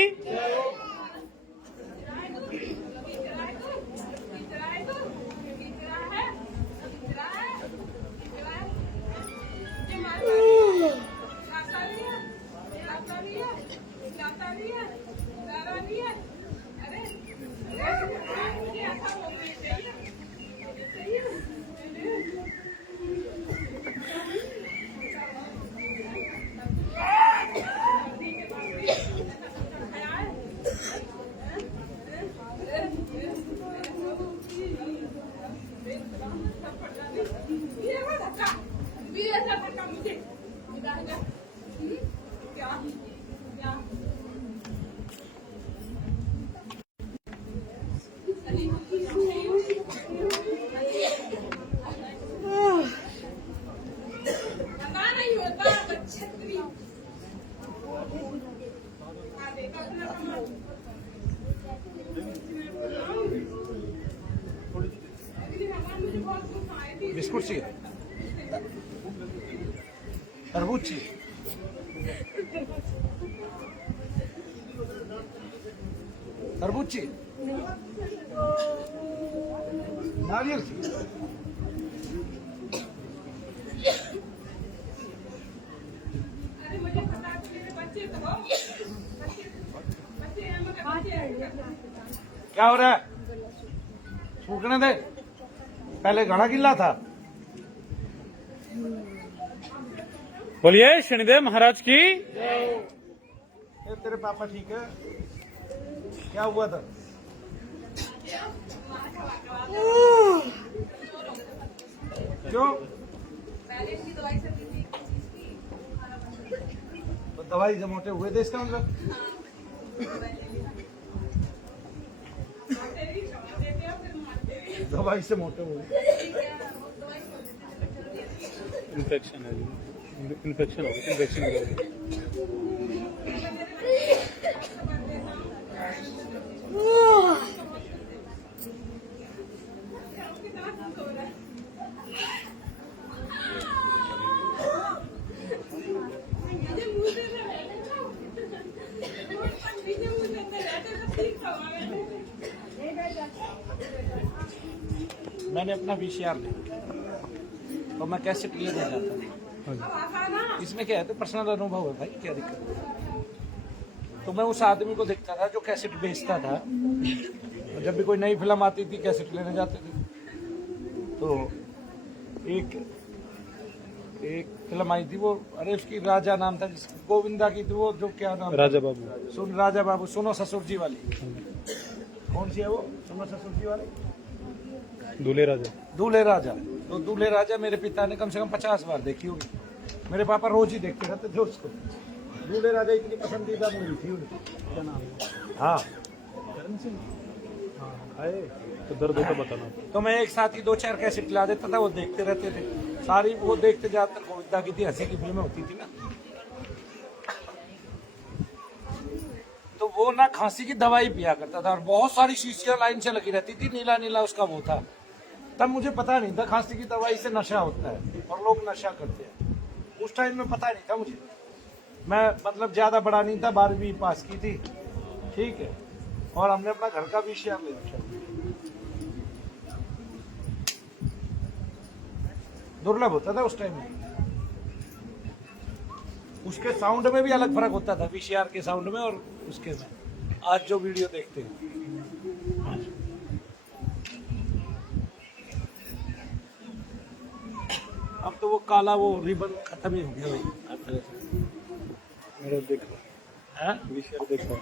बिस्कुट चाहिए, तरबूज चाहिए, तरबूज चाहिए, नारियल चाहिए। क्या हो रहा है? सूखने दे, पहले घना गिल्ला था। बोलिए शनिदेव महाराज की। तेरे पापा ठीक है? क्या हुआ था? क्यों? तो दवाई से मोटे हुए थे, इसका मतलब? दवाई से मोटे हुए। इन्फेक्शन है, इन्फेक्शन हो गया, इन्फेक्शन हो गया। मैंने अपना VCR लिया तो मैं कैसेट लिए नहीं जाता। इसमें क्या है, तो पर्सनल अनुभव है भाई, क्या दिक्कत है। तो मैं उस आदमी को देखता था जो कैसेट बेचता था, जब भी कोई नई फिल्म आती थी कैसेट लेने जाते थे। तो एक फिल्म आई थी वो, अरे उसकी राजा नाम था, गोविंदा की थी वो, जो क्या नाम, राजा बाबू। राजा बाबू, सुनो ससुर जी वाली। कौन सी है वो, सुनो ससुर जी वाली? दूल्हे राजा। दूल्हे राजा। तो दूल्हे राजा मेरे पिता ने कम से कम 50 बार देखी होगी। मेरे पापा रोज ही देखते रहते थे उसको। दूल्हे राजा इतनी पसंदीदा मूवी थी उनकी। हाँ तो दर्द होता बताना। तो मैं एक साथ ही 2-4 कैसेट ला देता था, वो देखते रहते थे सारी। वो देखते ज्यादातर गोविंदा की थी, हंसी की फिल्में होती थी ना। तो वो ना खांसी की दवाई पिया करता था और बहुत सारी शीशियां लाइन से लगी रहती थी, नीला नीला उसका वो था। तब मुझे पता नहीं था खांसी की दवाई से नशा होता है और लोग नशा करते हैं। उस टाइम में पता नहीं था मुझे। मैं मतलब ज्यादा बड़ा नहीं था, 12वीं पास की थी, ठीक है। और हमने अपना घर का भी शेयर ले रखा। दुर्लभ होता था उस टाइम में। उसके साउंड में भी अलग फर्क होता था, वीसीआर के साउंड में और उसके में। आज जो वीडियो देखते हैं, अब तो वो काला वो रिबन खत्म ही हो गया भाई। मेरा देखो, वीसीआर देखो।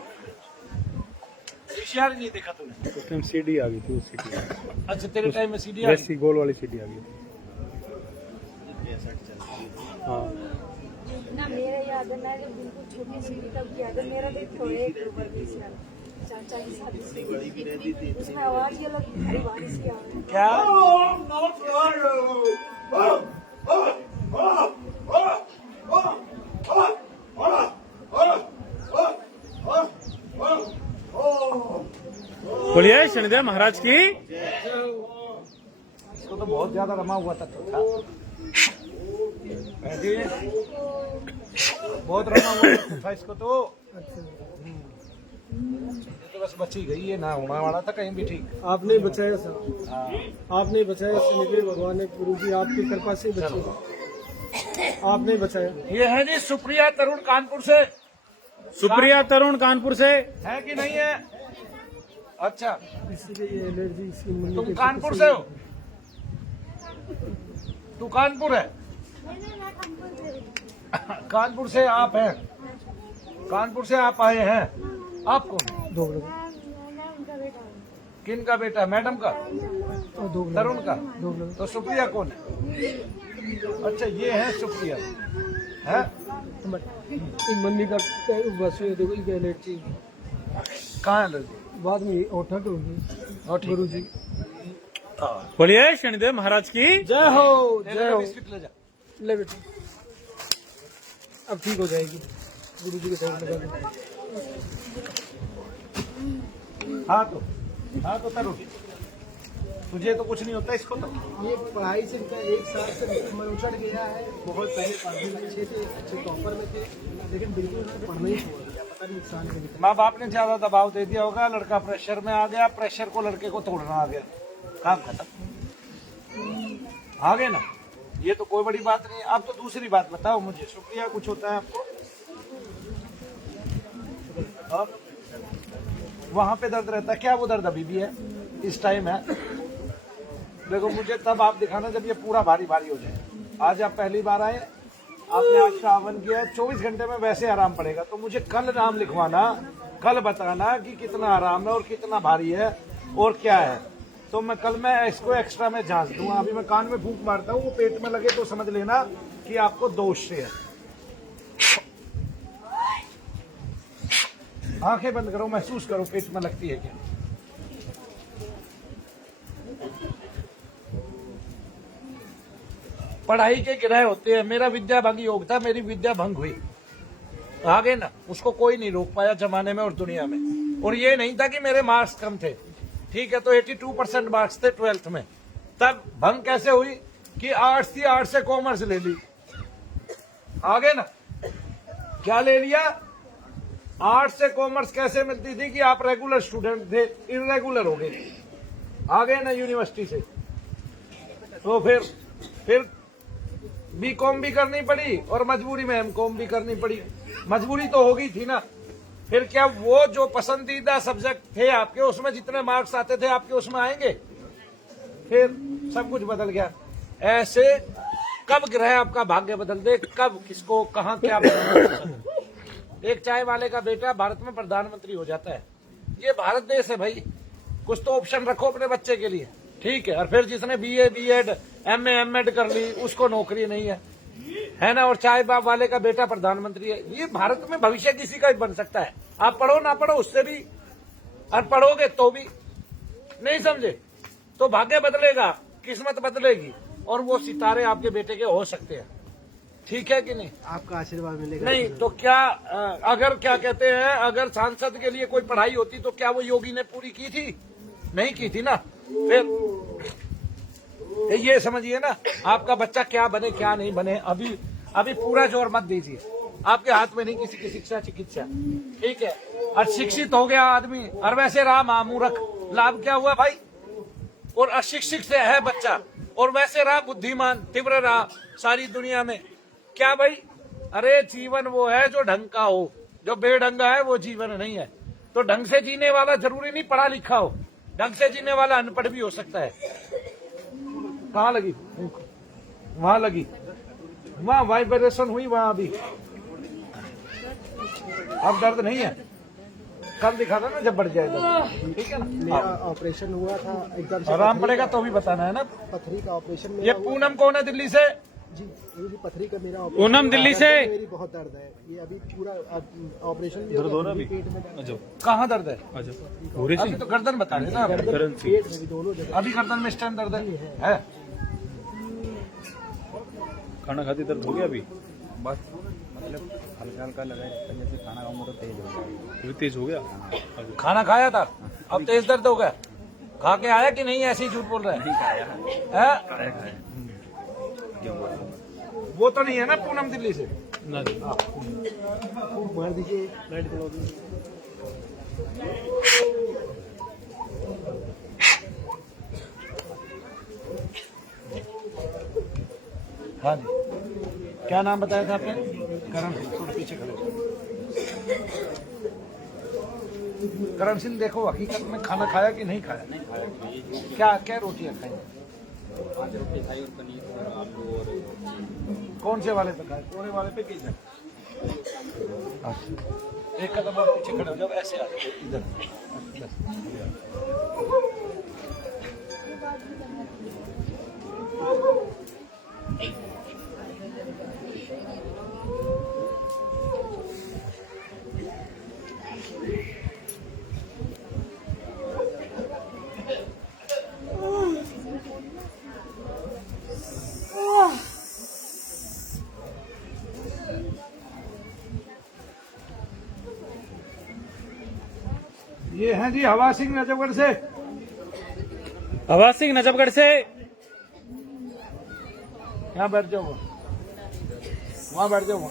वीसीआर नहीं देखा तूने? उस टाइम सीडी आ गई थी, वो सीडी। अच्छा तेरे टाइम में सीडी वैसी गोल वाली सीडी आ गई थी। हाँ ना मेरा याद है ना, जब बिल्कुल छोटी सी तब याद है मेरा भी थोड़े एक ऊपर चाचा की शादी से उसमें आवाज ही अलग भारी भारी सी आ रही है। क्या? बोलिए शनिदेव महाराज की। इसको तो बहुत ज्यादा रमा हुआ था। बहुत रमा हुआ था इसको तो। ये तो बस बची गई है, ना होना वाला था कहीं भी। ठीक, आपने बचाया सर, आपने बचाया शनिदेव भगवान ने, गुरु जी आपकी कृपा से बचे, आपने बचाया। ये है जी सुप्रिया तरुण कानपुर से। सुप्रिया तरुण कानपुर से है कि नहीं है? अच्छा, इसलिए ये एलर्जी इसकी मुन्नी तुम के कानपुर से हो? तू कानपुर है? कानपुर से आप हैं? कानपुर से आप आए हैं? आप कौन? दो लोग, किन का बेटा? मैडम का? और दो लोग, तरुण का? दो लोग। तो सुप्रिया कौन है? अच्छा ये है सुप्रिया है। मन्नी का बस ये देखो, इसकी एलर्जी कहाँ है लड़की? बाद में ओठा के होगी। गुरु जी बोलिए शनिदेव महाराज की। जय हो, जय हो। बिस्किट ले जा। ले बेटा, अब ठीक हो जाएगी। गुरु जी के साइड लगा दो। हाँ तो तरुण, तुझे तो कुछ नहीं होता इसको तो। ये पढ़ाई से इनका 1 साल से मन उछट गया है। बहुत पहले पढ़ने में अच्छे थे, अच्छे टॉपर में थे, लेकिन बिल्कुल पढ़ना ही छोड़ दिया। पता नहीं नुकसान के लिए। माँ बाप ने ज्यादा दबाव दे दिया होगा, लड़का प्रेशर में आ गया, प्रेशर को लड़के को तोड़ना आ गया, काम खत्म। आ गए ना, ये तो कोई बड़ी बात नहीं। अब तो दूसरी बात बताओ मुझे, शुक्रिया कुछ होता है आपको? और वहां पे दर्द रहता है क्या? वो दर्द अभी भी है, इस टाइम है। देखो मुझे तब आप दिखाना जब ये पूरा भारी भारी हो जाए। आज आप पहली बार आए, आपने आज का हवन किया, 24 घंटे में वैसे आराम पड़ेगा। तो मुझे कल नाम लिखवाना, कल बताना कि कितना आराम है और कितना भारी है और क्या है। तो मैं कल इसको एक्स्ट्रा में जांच दूंगा। अभी मैं कान में फूंक मारता हूँ, वो पेट में लगे तो समझ लेना कि आपको दोष से है। आंखें बंद करो, महसूस करो पेट में लगती है क्या। पढ़ाई के ग्रह होते हैं। मेरा विद्या भंग योग था, मेरी विद्या भंग हुई, आगे ना, उसको कोई नहीं रोक पाया जमाने में और दुनिया में। और ये नहीं था कि मेरे मार्क्स कम थे, ठीक है, तो 82% मार्क्स थे 12th में। तब भंग कैसे हुई कि आर्ट्स थी, आर्ट्स से कॉमर्स ले ली, आगे ना, क्या ले लिया? आर्ट्स से कॉमर्स कैसे मिलती थी कि आप रेगुलर स्टूडेंट थे, इरेगुलर हो गए, आ गए ना यूनिवर्सिटी से। तो फिर बीकॉम भी करनी पड़ी और मजबूरी में एमकॉम भी करनी पड़ी। मजबूरी तो होगी थी ना। फिर क्या वो जो पसंदीदा सब्जेक्ट थे आपके, उसमें जितने मार्क्स आते थे आपके उसमें आएंगे? फिर सब कुछ बदल गया। ऐसे कब ग्रह आपका भाग्य बदल दे, कब किसको कहाँ क्या बदल। एक चाय वाले का बेटा भारत में प्रधानमंत्री हो जाता है। ये भारत देश है भाई, कुछ तो ऑप्शन रखो अपने बच्चे के लिए, ठीक है। और फिर जिसने बीए बीएड एमए एमएड कर ली उसको नौकरी नहीं है ना, और चाय बाप वाले का बेटा प्रधानमंत्री है। ये भारत में भविष्य किसी का भी बन सकता है। आप पढ़ो ना पढ़ो उससे भी, और पढ़ोगे तो भी। नहीं समझे तो भाग्य बदलेगा, किस्मत बदलेगी, और वो सितारे आपके बेटे के हो सकते हैं। ठीक है कि नहीं? आपका आशीर्वाद मिलेगा। नहीं तो क्या अगर क्या कहते हैं, अगर सांसद के लिए कोई पढ़ाई होती तो क्या वो योगी ने पूरी की थी? नहीं की थी ना। फिर ये समझिए ना, आपका बच्चा क्या बने क्या नहीं बने, अभी पूरा जोर मत दीजिए। आपके हाथ में नहीं किसी की शिक्षा चिकित्सा, ठीक है। अशिक्षित हो गया आदमी और वैसे रहा महामूर्ख, लाभ क्या हुआ भाई? और अशिक्षित से है बच्चा और वैसे रहा बुद्धिमान, तीव्र रहा सारी दुनिया में, क्या भाई? अरे जीवन वो है जो ढंग का हो, जो बेढंगा है वो जीवन नहीं है। तो ढंग से जीने वाला जरूरी नहीं पढ़ा लिखा हो, ढंग से जीने वाला अनपढ़ भी हो सकता है। कहाँ लगी? वहां लगी, वहां वाइब्रेशन हुई वहां। अभी अब दर्द नहीं है, कल दिखाना ना जब बढ़ जाएगा, ठीक है ना। मेरा ऑपरेशन हुआ था एकदम से, आराम पड़ेगा तो भी बताना है ना। पथरी का ऑपरेशन। ये पूनम कौन है दिल्ली से? जी जी, पथरी का मेरा पूनम दिल्ली से। मेरी बहुत दर्द है। ये अभी पूरा ऑपरेशन भी हो गया, पेट में दर्द। कहाँ दर्द है? पूरे अभी तो गर्दन बता रहे ना, पेट में भी दोनों जगह। अभी गर्दन में स्टैंड दर्द है। खाना खाते दर्द हो गया अभी? बस मतलब हल्का हल्का लगा है, जैसे खाना खाऊंगा तो तेज हो जाएगा। अभी तेज हो गया? खाना खाया था, अब तेज दर्द हो गया। खा के आया कि नहीं? ऐसे ही झूठ बोल रहा है। वो तो नहीं है ना पूनम दिल्ली से? ना जी। मार दीजिए, लाइट जला दीजिए। हाँ जी, क्या नाम बताया था आपने? करण सिंह। थोड़ा पीछे खड़े हो। करण सिंह, देखो हकीकत में खाना खाया कि नहीं खाया? नहीं खाया। क्या क्या रोटियां खाई? 5 रोटी खाई और पनीर और आलू और कौन से वाले पे खाए? पूरे वाले पे किधर? एक कदम और पीछे खड़े हो जाओ, ऐसे आ जाओ इधर। ये हैं जी हवा सिंह नजफगढ़ से। हवा सिंह नजफगढ़ से। यहाँ बैठ जाओ, वहाँ बैठ जाओ।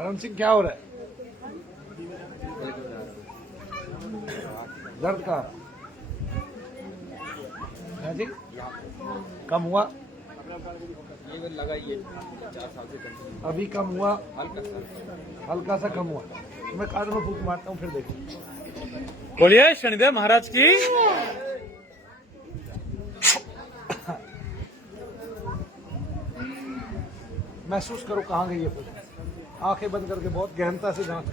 करण सिंह क्या हो रहा है? दर्द का है जी? कम हुआ? ये लगाइए 4 साल से कंटिन्यू। अभी कम हुआ? हल्का सा कम हुआ। मैं कान में फूंक मारता हूँ फिर देखिए। बोलिए शनिदेव महाराज की। महसूस करो कहाँ गई है पूरी। आंखें बंद करके बहुत गहनता से जांच।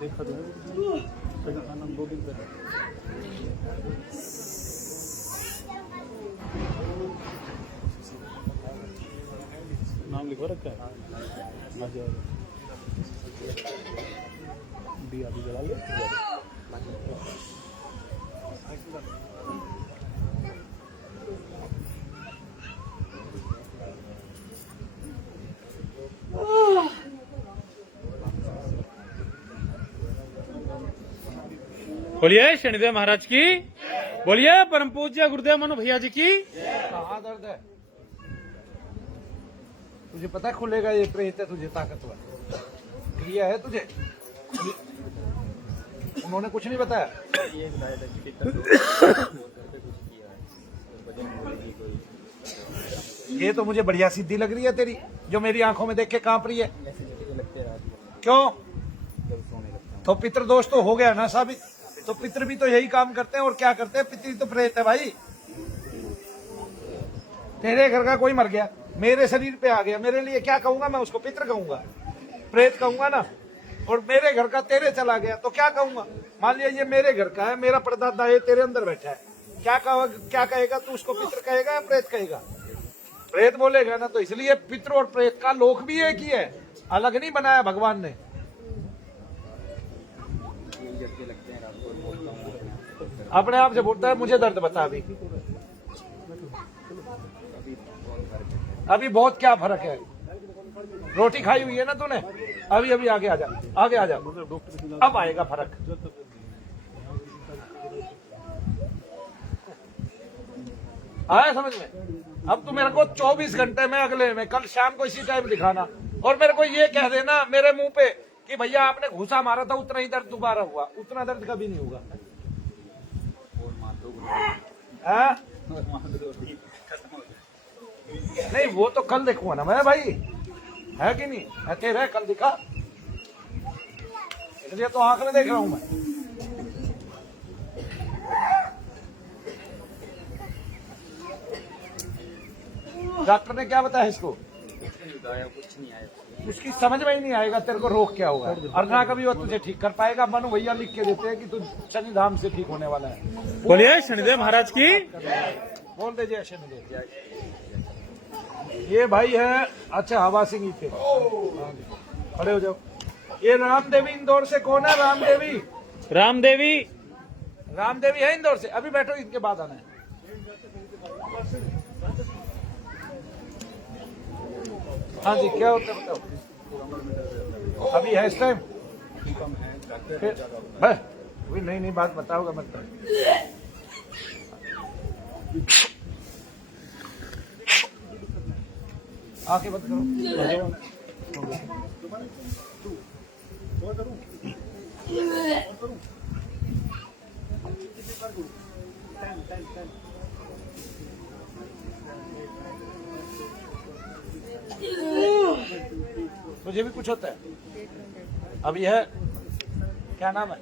देखा तो सही खाना 2 दिन पहले नाम लिखवा रखा है। दिया भी जला ले। बोलिए शनिदेव महाराज की। बोलिए परम पूज्य गुरुदेव मनु भैया जी की। कहाँ दर्द है? तुझे पता है खुलेगा ये प्रेत है तुझे ताकतवर क्रिया है तुझे? उन्होंने कुछ नहीं बताया? ये बताया था कि पितर कुछ किया है, वजन बोलेगी कोई। ये तो मुझे बढ़िया सिद्धि लग रही है तेरी, जो मेरी आंखों में देख के कांप रही है। ऐसे झटके लगते रात को क्यों? जब सोने लगता हूँ। तो पितृ दोष तो हो गया ना साबित। तो पितृ भी तो यही काम करते हैं और क्या करते हैं? पितृ तो प्रेत है भाई। तेरे घर का कोई मर गया, मेरे शरीर पे आ गया, मेरे लिए क्या कहूंगा मैं उसको? पितृ कहूंगा, प्रेत कहूंगा ना। और मेरे घर का तेरे चला गया तो क्या कहूंगा? मान लिया ये मेरे घर का है, मेरा परदादा ये तेरे अंदर बैठा है, क्या कहेगा तू? उसको पितृ कहेगा या प्रेत कहेगा? प्रेत बोलेगा ना। तो इसलिए पितृ और प्रेत का लोक भी एक ही है, अलग नहीं बनाया भगवान ने। ये झटके लगते हैं रात को, बोलता हूँ अपने आप से बोलता है मुझे दर्द बता। अभी बहुत क्या फर्क है? रोटी खाई हुई है ना तूने? अभी अभी आगे आ जा, आगे आ जा, अब आएगा फर्क। आया समझ में? अब तू मेरे को 24 घंटे में अगले में कल शाम को इसी टाइम दिखाना और मेरे को ये कह देना मेरे मुंह पे कि भैया आपने घूसा मारा था, उतना ही दर्द दोबारा हुआ। उतना दर्द कभी नहीं होगा। हाँ? नहीं वो तो कल देखूंगा ना मैं भाई, है कि नहीं? है तेरे कल दिखा, इसलिए तो आंख में देख रहा हूं मैं। डॉक्टर ने क्या बताया इसको? कुछ नहीं आया। उसकी समझ में ही नहीं आएगा तेरे को रोग क्या होगा, और ना कभी वो तुझे ठीक कर पाएगा। मनु भैया लिख के देते हैं कि तू शनि धाम से ठीक होने वाला है। बोलिए शनिदेव महाराज की। बोल दे जय शनिदेव। ये भाई है, अच्छा हवा सिंह ही थे। खड़े हो जाओ। ये रामदेवी इंदौर से कौन है? रामदेवी, रामदेवी, रामदेवी है इंदौर से। अभी बैठो, इनके बाद आना है। हाँ जी, क्या होता है बताओ। अभी है इस टाइम? अभी नहीं बात बताओगा मतलब। आंखें बंद करो। तुझे भी कुछ होता है? अभी है, क्या नाम है?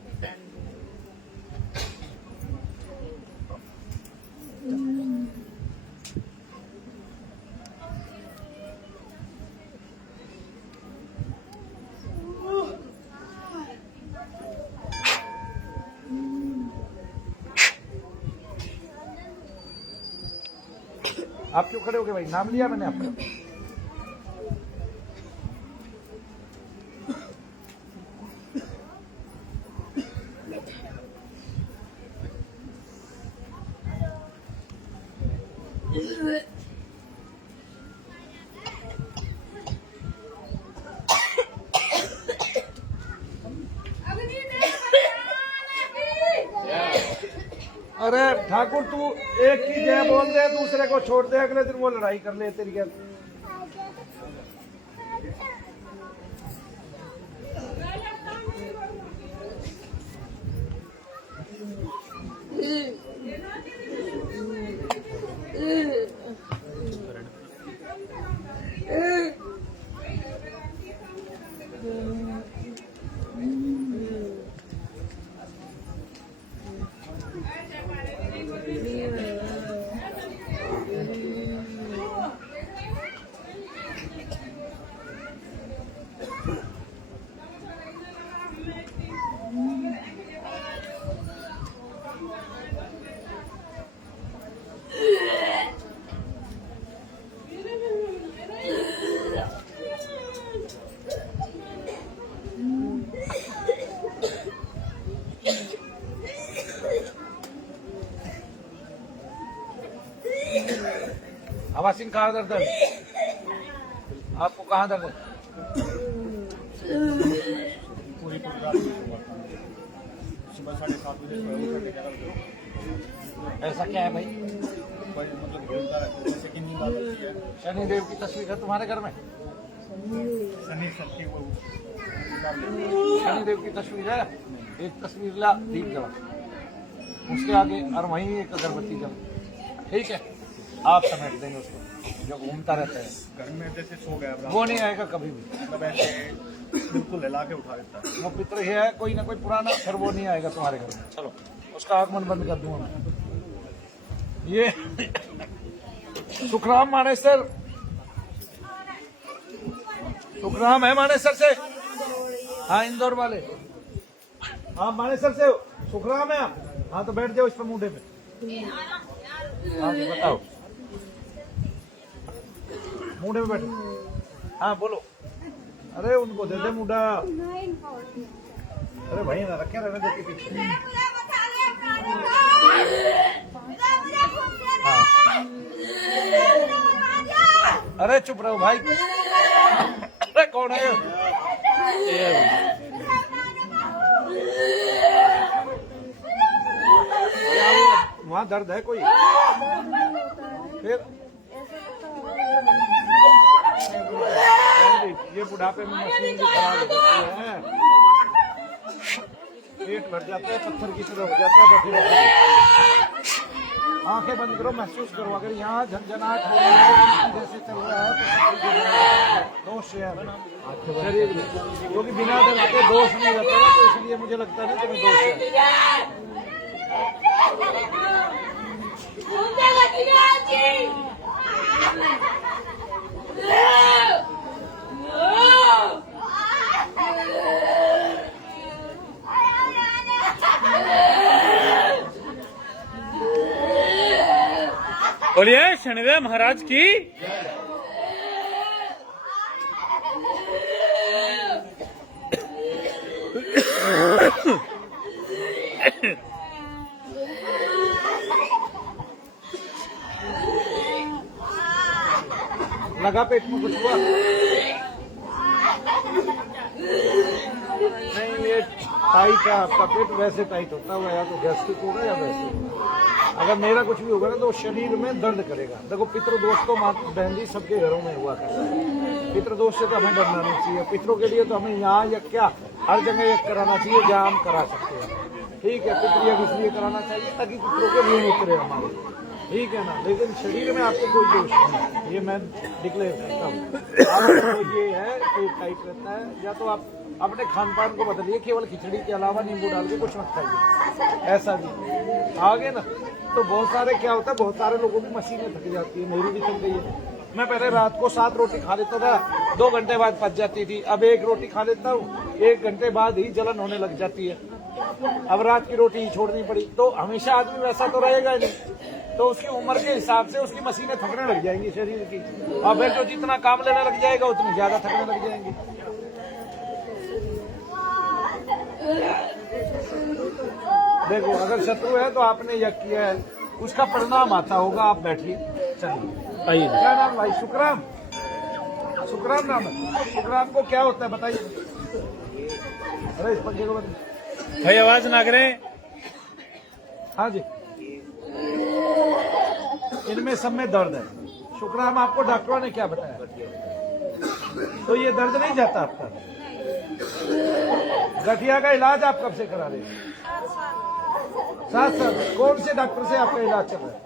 आप क्यों खड़े हो गए भाई? नाम लिया मैंने आपका। अरे ठाकुर, तू एक की जय बोल दे, दूसरे को छोड़ दे, अगले दिन वो लड़ाई कर ले तेरी। हवा सिंह, कहाँ दर्द है आपको? कहाँ दर्द है? सुबह 7:30 बजे ऐसा क्या है भाई? मतलब गिरता रहता है, जैसे कि नींद आती है। शनिदेव की तस्वीर है तुम्हारे घर में? शनि सबकी वो शनिदेव की तस्वीर है? एक तस्वीर ला, दीप जला, उसके आगे और वहीं एक अगरबत्ती जला, ठीक है? आप समेट देंगे उसको, जो घूमता रहता है घर में, जैसे सो गया वो नहीं आएगा कभी भी। मतलब ऐसे बिल्कुल हिला के उठा देता है। वो पितर ही है कोई ना कोई पुराना, फिर वो नहीं आएगा तुम्हारे घर में। चलो उसका आगमन बंद कर दूंगा मैं। ये सुखराम मानेसर, सुखराम है मानेसर से? हाँ, इंदौर वाले। हाँ, मानेसर से सुखराम है आप? हाँ, तो बैठ जाओ इस पर मुंडे पे। हाँ, तो बताओ, मुंडे पे बैठो। हाँ, बोलो। अरे उनको दे दे मुंडा। अरे भाई ना रखे रहने दो पीछे। हाँ। अरे चुप रहो भाई। अरे कौन है? वहाँ दर्द है कोई? फिर ये बुढ़ापे में मशीन भी खराब हो जाती है, पेट भर जाता है, पत्थर की तरह हो जाता है। आंखें बंद करो, महसूस करो। अगर यहाँ झंझनाहट हो रही है जैसे चल रहा है तो दोष है शरीर में, क्योंकि बिना दर्द के दोष नहीं रहता ना, तो इसलिए मुझे लगता नहीं तुम्हें दोष है। बोलिए शनिदेव महाराज की। लगा पेट में कुछ हुआ? नहीं, ये टाइट है आपका पेट, वैसे टाइट होता है या तो गैस्ट्रिक होगा या वैसे। अगर मेरा कुछ भी होगा ना तो शरीर में दर्द करेगा। देखो, पितृदोष तो माता बहन जी सबके घरों में हुआ करता है। पितृदोष से तो हमें डरना नहीं चाहिए। पितरों के लिए तो हमें यहाँ या क्या हर जगह एक कराना चाहिए जहाँ हम करा सकते हैं, ठीक है? पितृयज्ञ इसलिए कराना चाहिए ताकि पितरों के ऋण उतरे हमारे, ठीक है ना? लेकिन शरीर में आपको कोई दोष नहीं है, ये मैं डिक्लेयर करता हूँ। आपको ये है पेट टाइट रहता है, या तो आप अपने खान पान को बदलिए, केवल खिचड़ी के अलावा नींबू डाल के कुछ मत खाइए, ऐसा भी आगे ना। तो बहुत सारे क्या होता है, बहुत सारे लोगों की मशीनें थक जाती है, मेरी भी थक गई है। मैं पहले रात को 7 रोटी खा लेता था, 2 घंटे बाद पच जाती थी। अब 1 रोटी खा लेता हूँ, 1 घंटे बाद ही जलन होने लग जाती है। अब रात की रोटी ही छोड़नी पड़ी। तो हमेशा आदमी वैसा तो रहेगा ही नहीं, तो उसकी उम्र के हिसाब से उसकी मशीनें थकने लग जाएंगी शरीर की, और फिर जो जितना काम लेने लग जाएगा उतनी ज्यादा थकने लग जाएंगी। देखो अगर शत्रु है तो आपने यज्ञ किया है, उसका परिणाम आता होगा। आप बैठिए, चलिए। आइए। क्या नाम भाई? सुखराम, सुखराम नाम है। सुखराम को क्या होता है बताइए? अरे इस पंखे को बताइए भाई, आवाज ना करें। हाँ जी, इनमें सब में दर्द है। शुक्राम, आपको डॉक्टरों ने क्या बताया? तो ये दर्द नहीं जाता आपका? गठिया का इलाज आप कब से करा रहे हैं? 7 साल। कौन से डॉक्टर से आपका इलाज चल रहा है?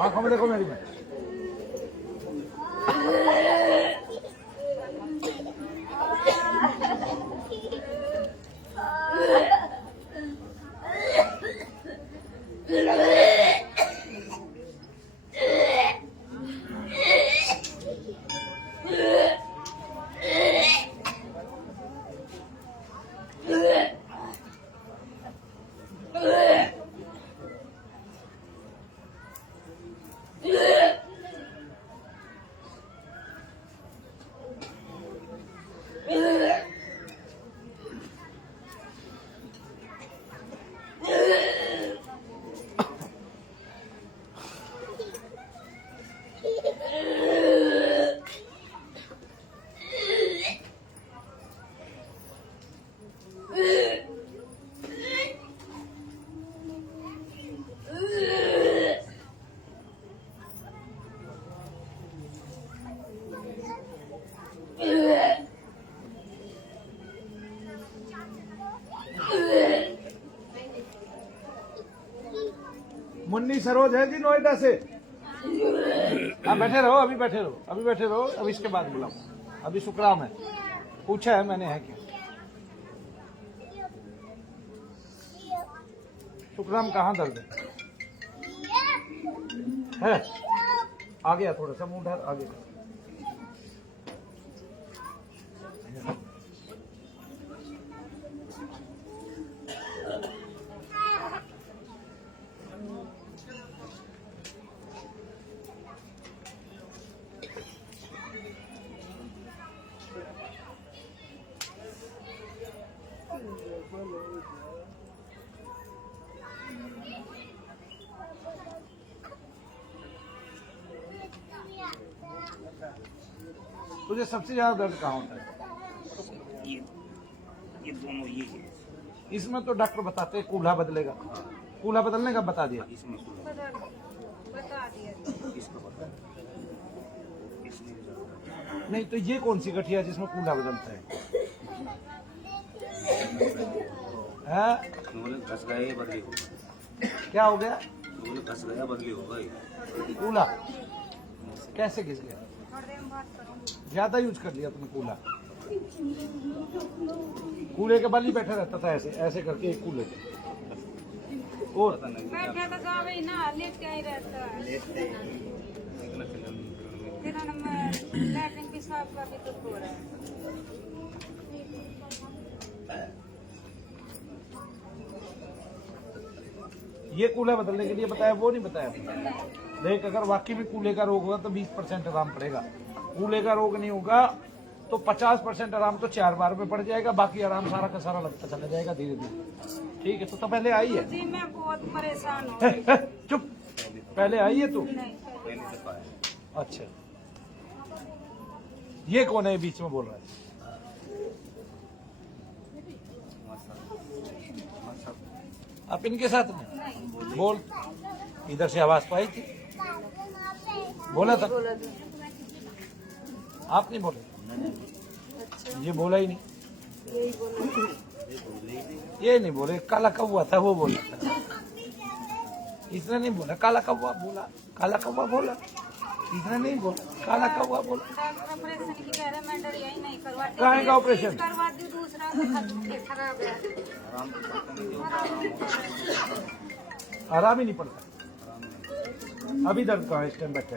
आंखों में देखो मेरी में। मुन्नी सरोज है जी नोएडा से। आप बैठे रहो, अभी बैठे रहो, अभी बैठे रहो, अभी इसके बाद बुलाओ। अभी शुक्राम है, पूछा है मैंने, है क्या? शुक्राम कहाँ दर्द है? आ गया, थोड़ा सा मुंह ढाल, आ गया। तुझे सबसे ज्यादा दर्द कहाँ होता है? ये दोनों ये है। इसमें तो डॉक्टर बताते हैं कूल्हा बदलेगा। कूल्हा बदलने का बता दिया? इसमें बता दिया। इसका बता इसमें नहीं, तो ये कौन सी गठिया जिसमें कूल्हा बदलता है? घस गए बदले होगा। क्या हो गया? घस गया बदले होगा। कूल्हा कैसे घिस गया? ज्यादा यूज कर लिया तुमने कूल्हा। कूल्हे के बल ही बैठा रहता था ऐसे ऐसे करके, एक कूल्हे के। और बैठा तो जावे ही ना, लेट ही रहता है। फिर लैट्रिन पेशाब का भी तो हो रहा है। ये कूल्हा बदलने के लिए बताया, वो नहीं बताया। देख, अगर वाकई में कूल्हे का रोग होगा तो 20% आराम पड़ेगा। कूल्हे का रोग नहीं होगा तो 50% आराम तो 4 बार में पड़ जाएगा, बाकी आराम सारा का सारा लगता चला जाएगा धीरे धीरे। ठीक है, तो पहले आई है? जी मैं बहुत परेशान हूँ। चुप, पहले आई है तू? नहीं, अच्छा, ये कौन है बीच में बोल रहा है? आप इनके साथ में बोल, इधर से आवाज तो आई थी, बोला था? आप नहीं बोले? ये बोला ही नहीं। ये नहीं बोले, काला कौवा था वो बोला था। इसने नहीं बोला काला कौवा, बोला काला कौवा बोला, इसने नहीं बोला काला कौवा बोला। ऑपरेशन की कह रहे, मैं डर यही नहीं करवाती। कहाँ का ऑपरेशन? करवा दी, दूसरा खराब है। आराम ही नहीं पड़ता। अभी दर्द कहाँ है इस टाइम बैठे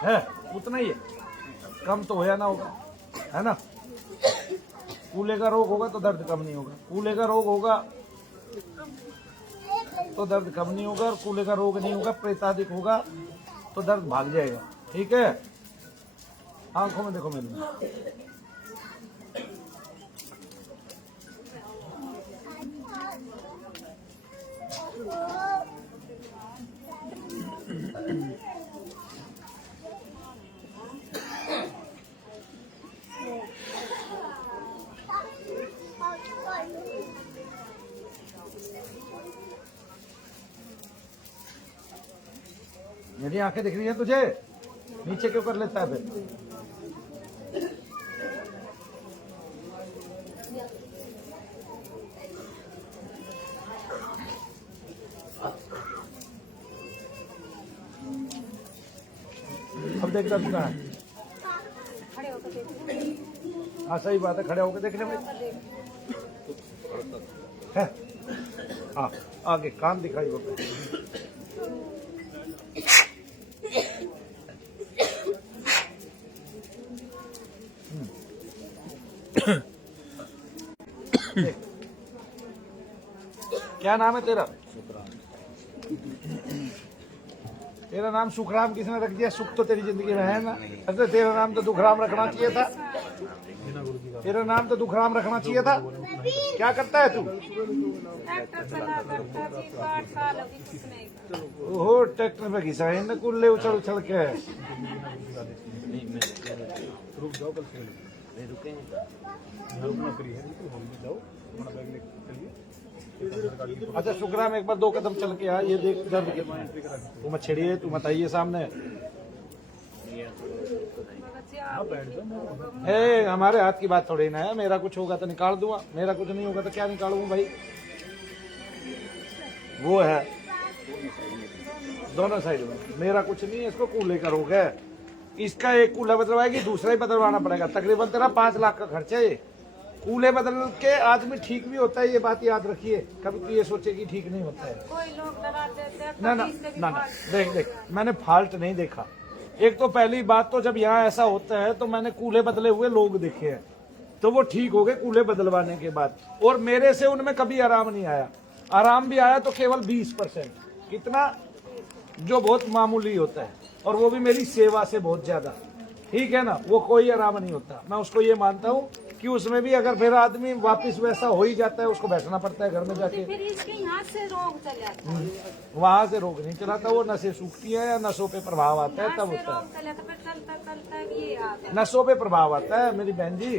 है? उतना ही है, कम तो होया ना होगा, है ना। कूले का रोग होगा तो दर्द कम नहीं होगा, कूले का रोग होगा तो दर्द कम नहीं होगा, और कूले का रोग नहीं होगा, प्रेतादिक होगा तो दर्द भाग जाएगा। ठीक है, आंखों में देखो मेरी। यदि आंखें दिख रही है तुझे, नीचे क्यों कर लेता है फिर? अब देख दर्द कहाँ है? हाँ सही बात है, खड़े होकर देखने में है। हाँ आगे कान दिखाई होता है। क्या नाम है तेरा? तेरा नाम सुखराम किसने रख दिया? सुख तो तेरी जिंदगी में है ना। अरे तेरा नाम तो दुखराम रखना चाहिए था। तेरा नाम तो दुखराम रखना चाहिए था। क्या करता है तू? ओहो ट्रैक्टर में घिसा है ना, कुल्ले उछल उछल के। अच्छा सुखराम एक बार 2 कदम चल के आ, ये देख दर्द के। तू मत छेड़िए, तू मत आइए सामने। ए हमारे हाथ की बात थोड़ी ना है, मेरा कुछ होगा तो निकाल दूंगा, मेरा कुछ नहीं होगा तो क्या निकालूंगा भाई। वो है दोनों साइड में, मेरा कुछ नहीं है। इसको कूल्हे का रोग है, इसका एक कूल्हा बदलवाएगी, दूसरा ही बदलवाना पड़ेगा। तकरीबन तेरा 5 लाख का खर्चा है। कूल्हे बदल के आदमी ठीक भी होता है, ये बात याद रखिए। कभी तो ये सोचे कि ठीक नहीं होता है। कोई लोग डरा देते हैं, ना ना ना ना, देख मैंने फाल्ट नहीं देखा। एक तो पहली बात तो जब यहाँ ऐसा होता है तो मैंने कूल्हे बदले हुए लोग देखे हैं, तो वो ठीक हो गए कूल्हे बदलवाने के बाद। और मेरे से उनमें कभी आराम नहीं आया। आराम भी आया तो केवल 20%, कितना, जो बहुत मामूली होता है, और वो भी मेरी सेवा से बहुत ज्यादा। ठीक है ना, वो कोई आराम नहीं होता। मैं उसको ये मानता हूँ कि उसमें भी अगर फिर आदमी वापस वैसा हो ही जाता है, उसको बैठना पड़ता है घर में जाके। फिर इसके यहाँ से रोग चले आता है। वहां से रोग नहीं चलाता, वो नसें सूखती है या नसों पे प्रभाव आता है तब होता है। रोग चले तो फिर चलता चलता ये आता है। नसों पे प्रभाव आता है मेरी बहन जी।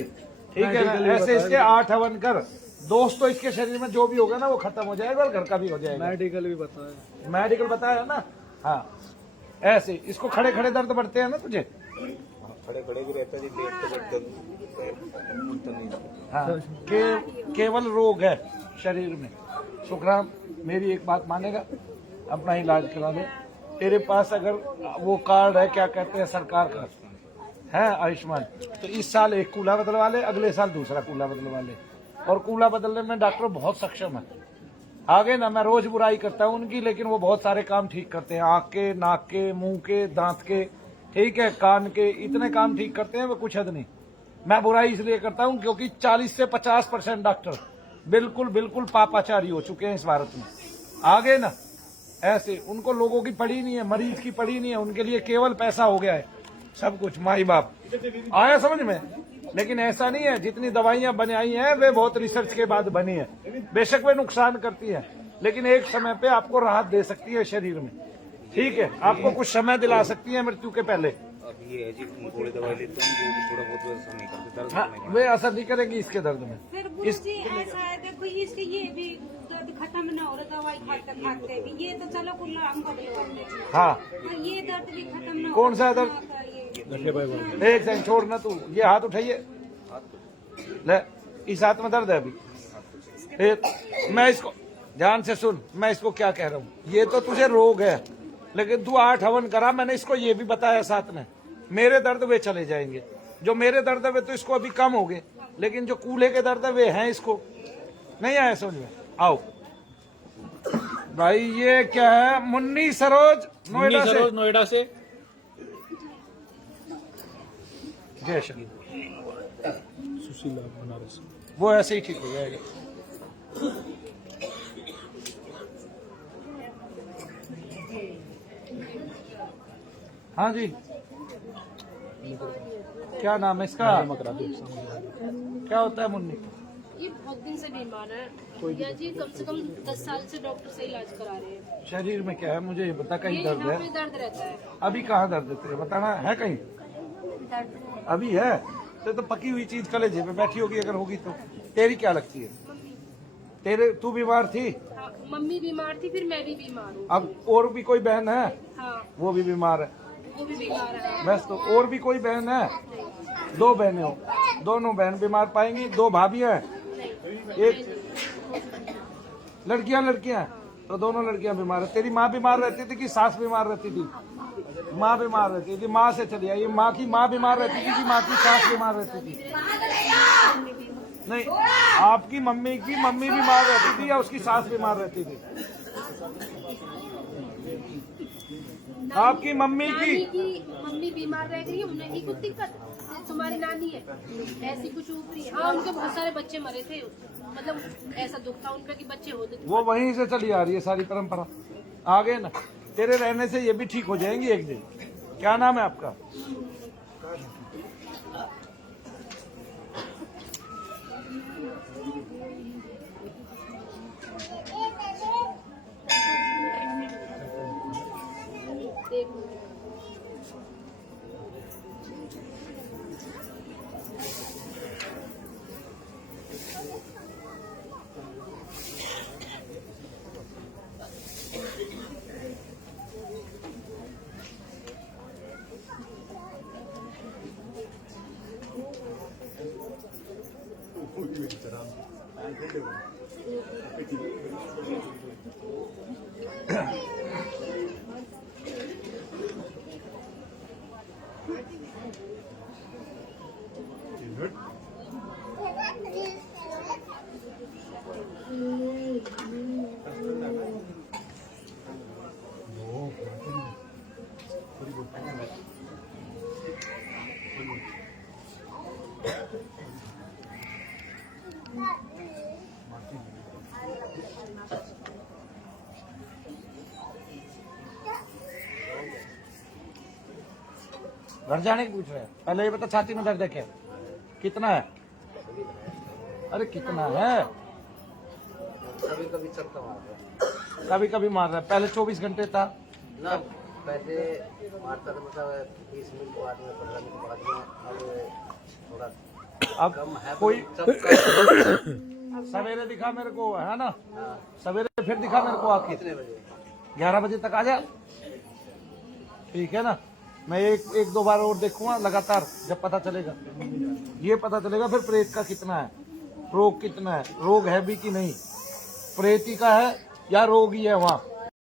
ठीक है ना, ऐसे इसके 8 हवन कर, दोस्त तो इसके शरीर में जो भी होगा ना वो खत्म हो जाएगा, और घर का भी हो जाएगा। मेडिकल भी बताया, मेडिकल बताया ना। हाँ ऐसे इसको खड़े खड़े दर्द बढ़ते हैं ना तुझे? खड़े खड़े भी रहता है। हाँ केवल रोग है शरीर में। सुखराम मेरी एक बात मानेगा, अपना इलाज करा दे। तेरे पास अगर वो कार्ड है, क्या कहते हैं सरकार का है, आयुष्मान, तो इस साल एक कूल्हा बदलवा ले, अगले साल दूसरा कूल्हा बदलवा ले। और कूल्हा बदलने में डॉक्टर बहुत सक्षम है। आगे ना मैं रोज बुराई करता हूँ उनकी, लेकिन वो बहुत सारे काम ठीक करते हैं। आँख के, नाक के, मुंह के, दांत के, ठीक है, कान के, इतने काम ठीक करते हैं वो कुछ हद नहीं। मैं बुराई इसलिए करता हूँ क्योंकि 40 से 50% डॉक्टर बिल्कुल बिल्कुल पापाचारी हो चुके हैं इस भारत में। आगे ना ऐसे उनको लोगों की पड़ी नहीं है, मरीज की पड़ी नहीं है, उनके लिए केवल पैसा हो गया है सब कुछ। माई बाप आया समझ में? लेकिन ऐसा नहीं है, जितनी दवाइयां बनाई हैं वे बहुत रिसर्च के बाद बनी है। बेशक वे नुकसान करती है, लेकिन एक समय पे आपको राहत दे सकती है शरीर में। ठीक है, आपको कुछ समय दिला सकती है मृत्यु के पहले। अब ये है जी, थोड़ी दवाई लेते हैं जो थोड़ा बहुत असर नहीं करते, दर्द हाँ, नहीं करते। वे असर नहीं करेगी इसके दर्द में। फिर गुरुजी ऐसा है, देखो इसके ये भी दर्द खत्म ना हो रहा, दवाई खाते खाते भी। ये तो चलो कुल्ला हम बदलवाते हैं, हाँ पर ये दर्द भी खत्म ना हो। कौन सा दर्द? ये एक सेकंड छोड़ना, तू ये हाथ उठाइए। ले, इस हाथ में दर्द है अभी। फिर मैं इसको ध्यान से सुन, मैं इसको क्या कह रहा हूँ। ये तो तुझे रोग है, लेकिन तू 8 हवन करा, मैंने इसको ये भी बताया साथ में। मेरे दर्द वे चले जाएंगे, जो मेरे दर्द है वे तो इसको अभी कम हो गए, लेकिन जो कूल्हे के दर्द है वे हैं इसको। नहीं आया समझ में? आओ भाई ये क्या है? मुन्नी सरोज नोएडा से। नोएडा से। जय श्री। सुशीला बनारस। वो ऐसे ही ठीक हो जाएगा। हाँ जी, क्या नाम है इसका? क्या होता है मुन्नी? ये बहुत दिन से बीमार है भैया जी, कम से कम 10 साल से डॉक्टर से इलाज करा रहे हैं। शरीर में क्या है मुझे ये बता, कहीं दर्द यहाँ है? पे दर्द रहता है। अभी कहाँ दर्द है तेरे, बताना है कहीं? अभी है तो पकी हुई चीज कलेजे पे बैठी होगी, अगर होगी तो। तेरी क्या लगती है? तेरे तू बीमार थी? हाँ, मम्मी बीमार थी, फिर मैं भी बीमार हूँ। अब और भी कोई बहन है? हाँ, वो भी बीमार है। वो भी बीमार है। बस तो और भी कोई बहन है? 2 बहनें हो, दोनों बहन बीमार पाएंगी। 2 भाभियां हैं, एक लड़कियां तो दोनों लड़कियां बीमार है। तेरी माँ बीमार रहती थी कि सास बीमार रहती थी? माँ बीमार रहती थी। माँ से चली आई। माँ की माँ बीमार रहती थी कि माँ की सास बीमार रहती थी? नहीं, आपकी मम्मी की मम्मी बीमार रहती थी या उसकी सास बीमार रहती थी? आपकी मम्मी की मम्मी बीमार रह गई, उन्हें ही कुछ दिक्कत? तुम्हारी नानी है ऐसी कुछ ऊपरी? हाँ, उनके बहुत सारे बच्चे मरे थे, मतलब ऐसा दुख था उनका कि बच्चे होते थे। वो वहीं से चली आ रही है सारी परंपरा। आगे ना तेरे रहने से ये भी ठीक हो जाएंगी एक दिन। क्या नाम है आपका? घर जाने की पूछ रहे हैं? पहले ये बता, छाती में दर्द है क्या? कितना है? अरे कितना है? कभी कभी चक्कर मारता है। कभी कभी मार रहा है। पहले 24 घंटे था ना, पहले मारता था, मतलब 20 मिनट बाद में, 15 मिनट बाद में। अब थोड़ा अब कम है। कोई चक्कर सवेरे दिखा मेरे को, है ना? सवेरे फिर दिखा मेरे को आके। कितने बजे? 11 बजे तक आ जा, ठीक है ना? मैं एक 2 बार और देखूंगा लगातार, जब पता चलेगा। ये पता चलेगा फिर प्रेत का कितना है, रोग कितना है, रोग है भी कि नहीं, प्रेती का है या रोग ही है वहाँ।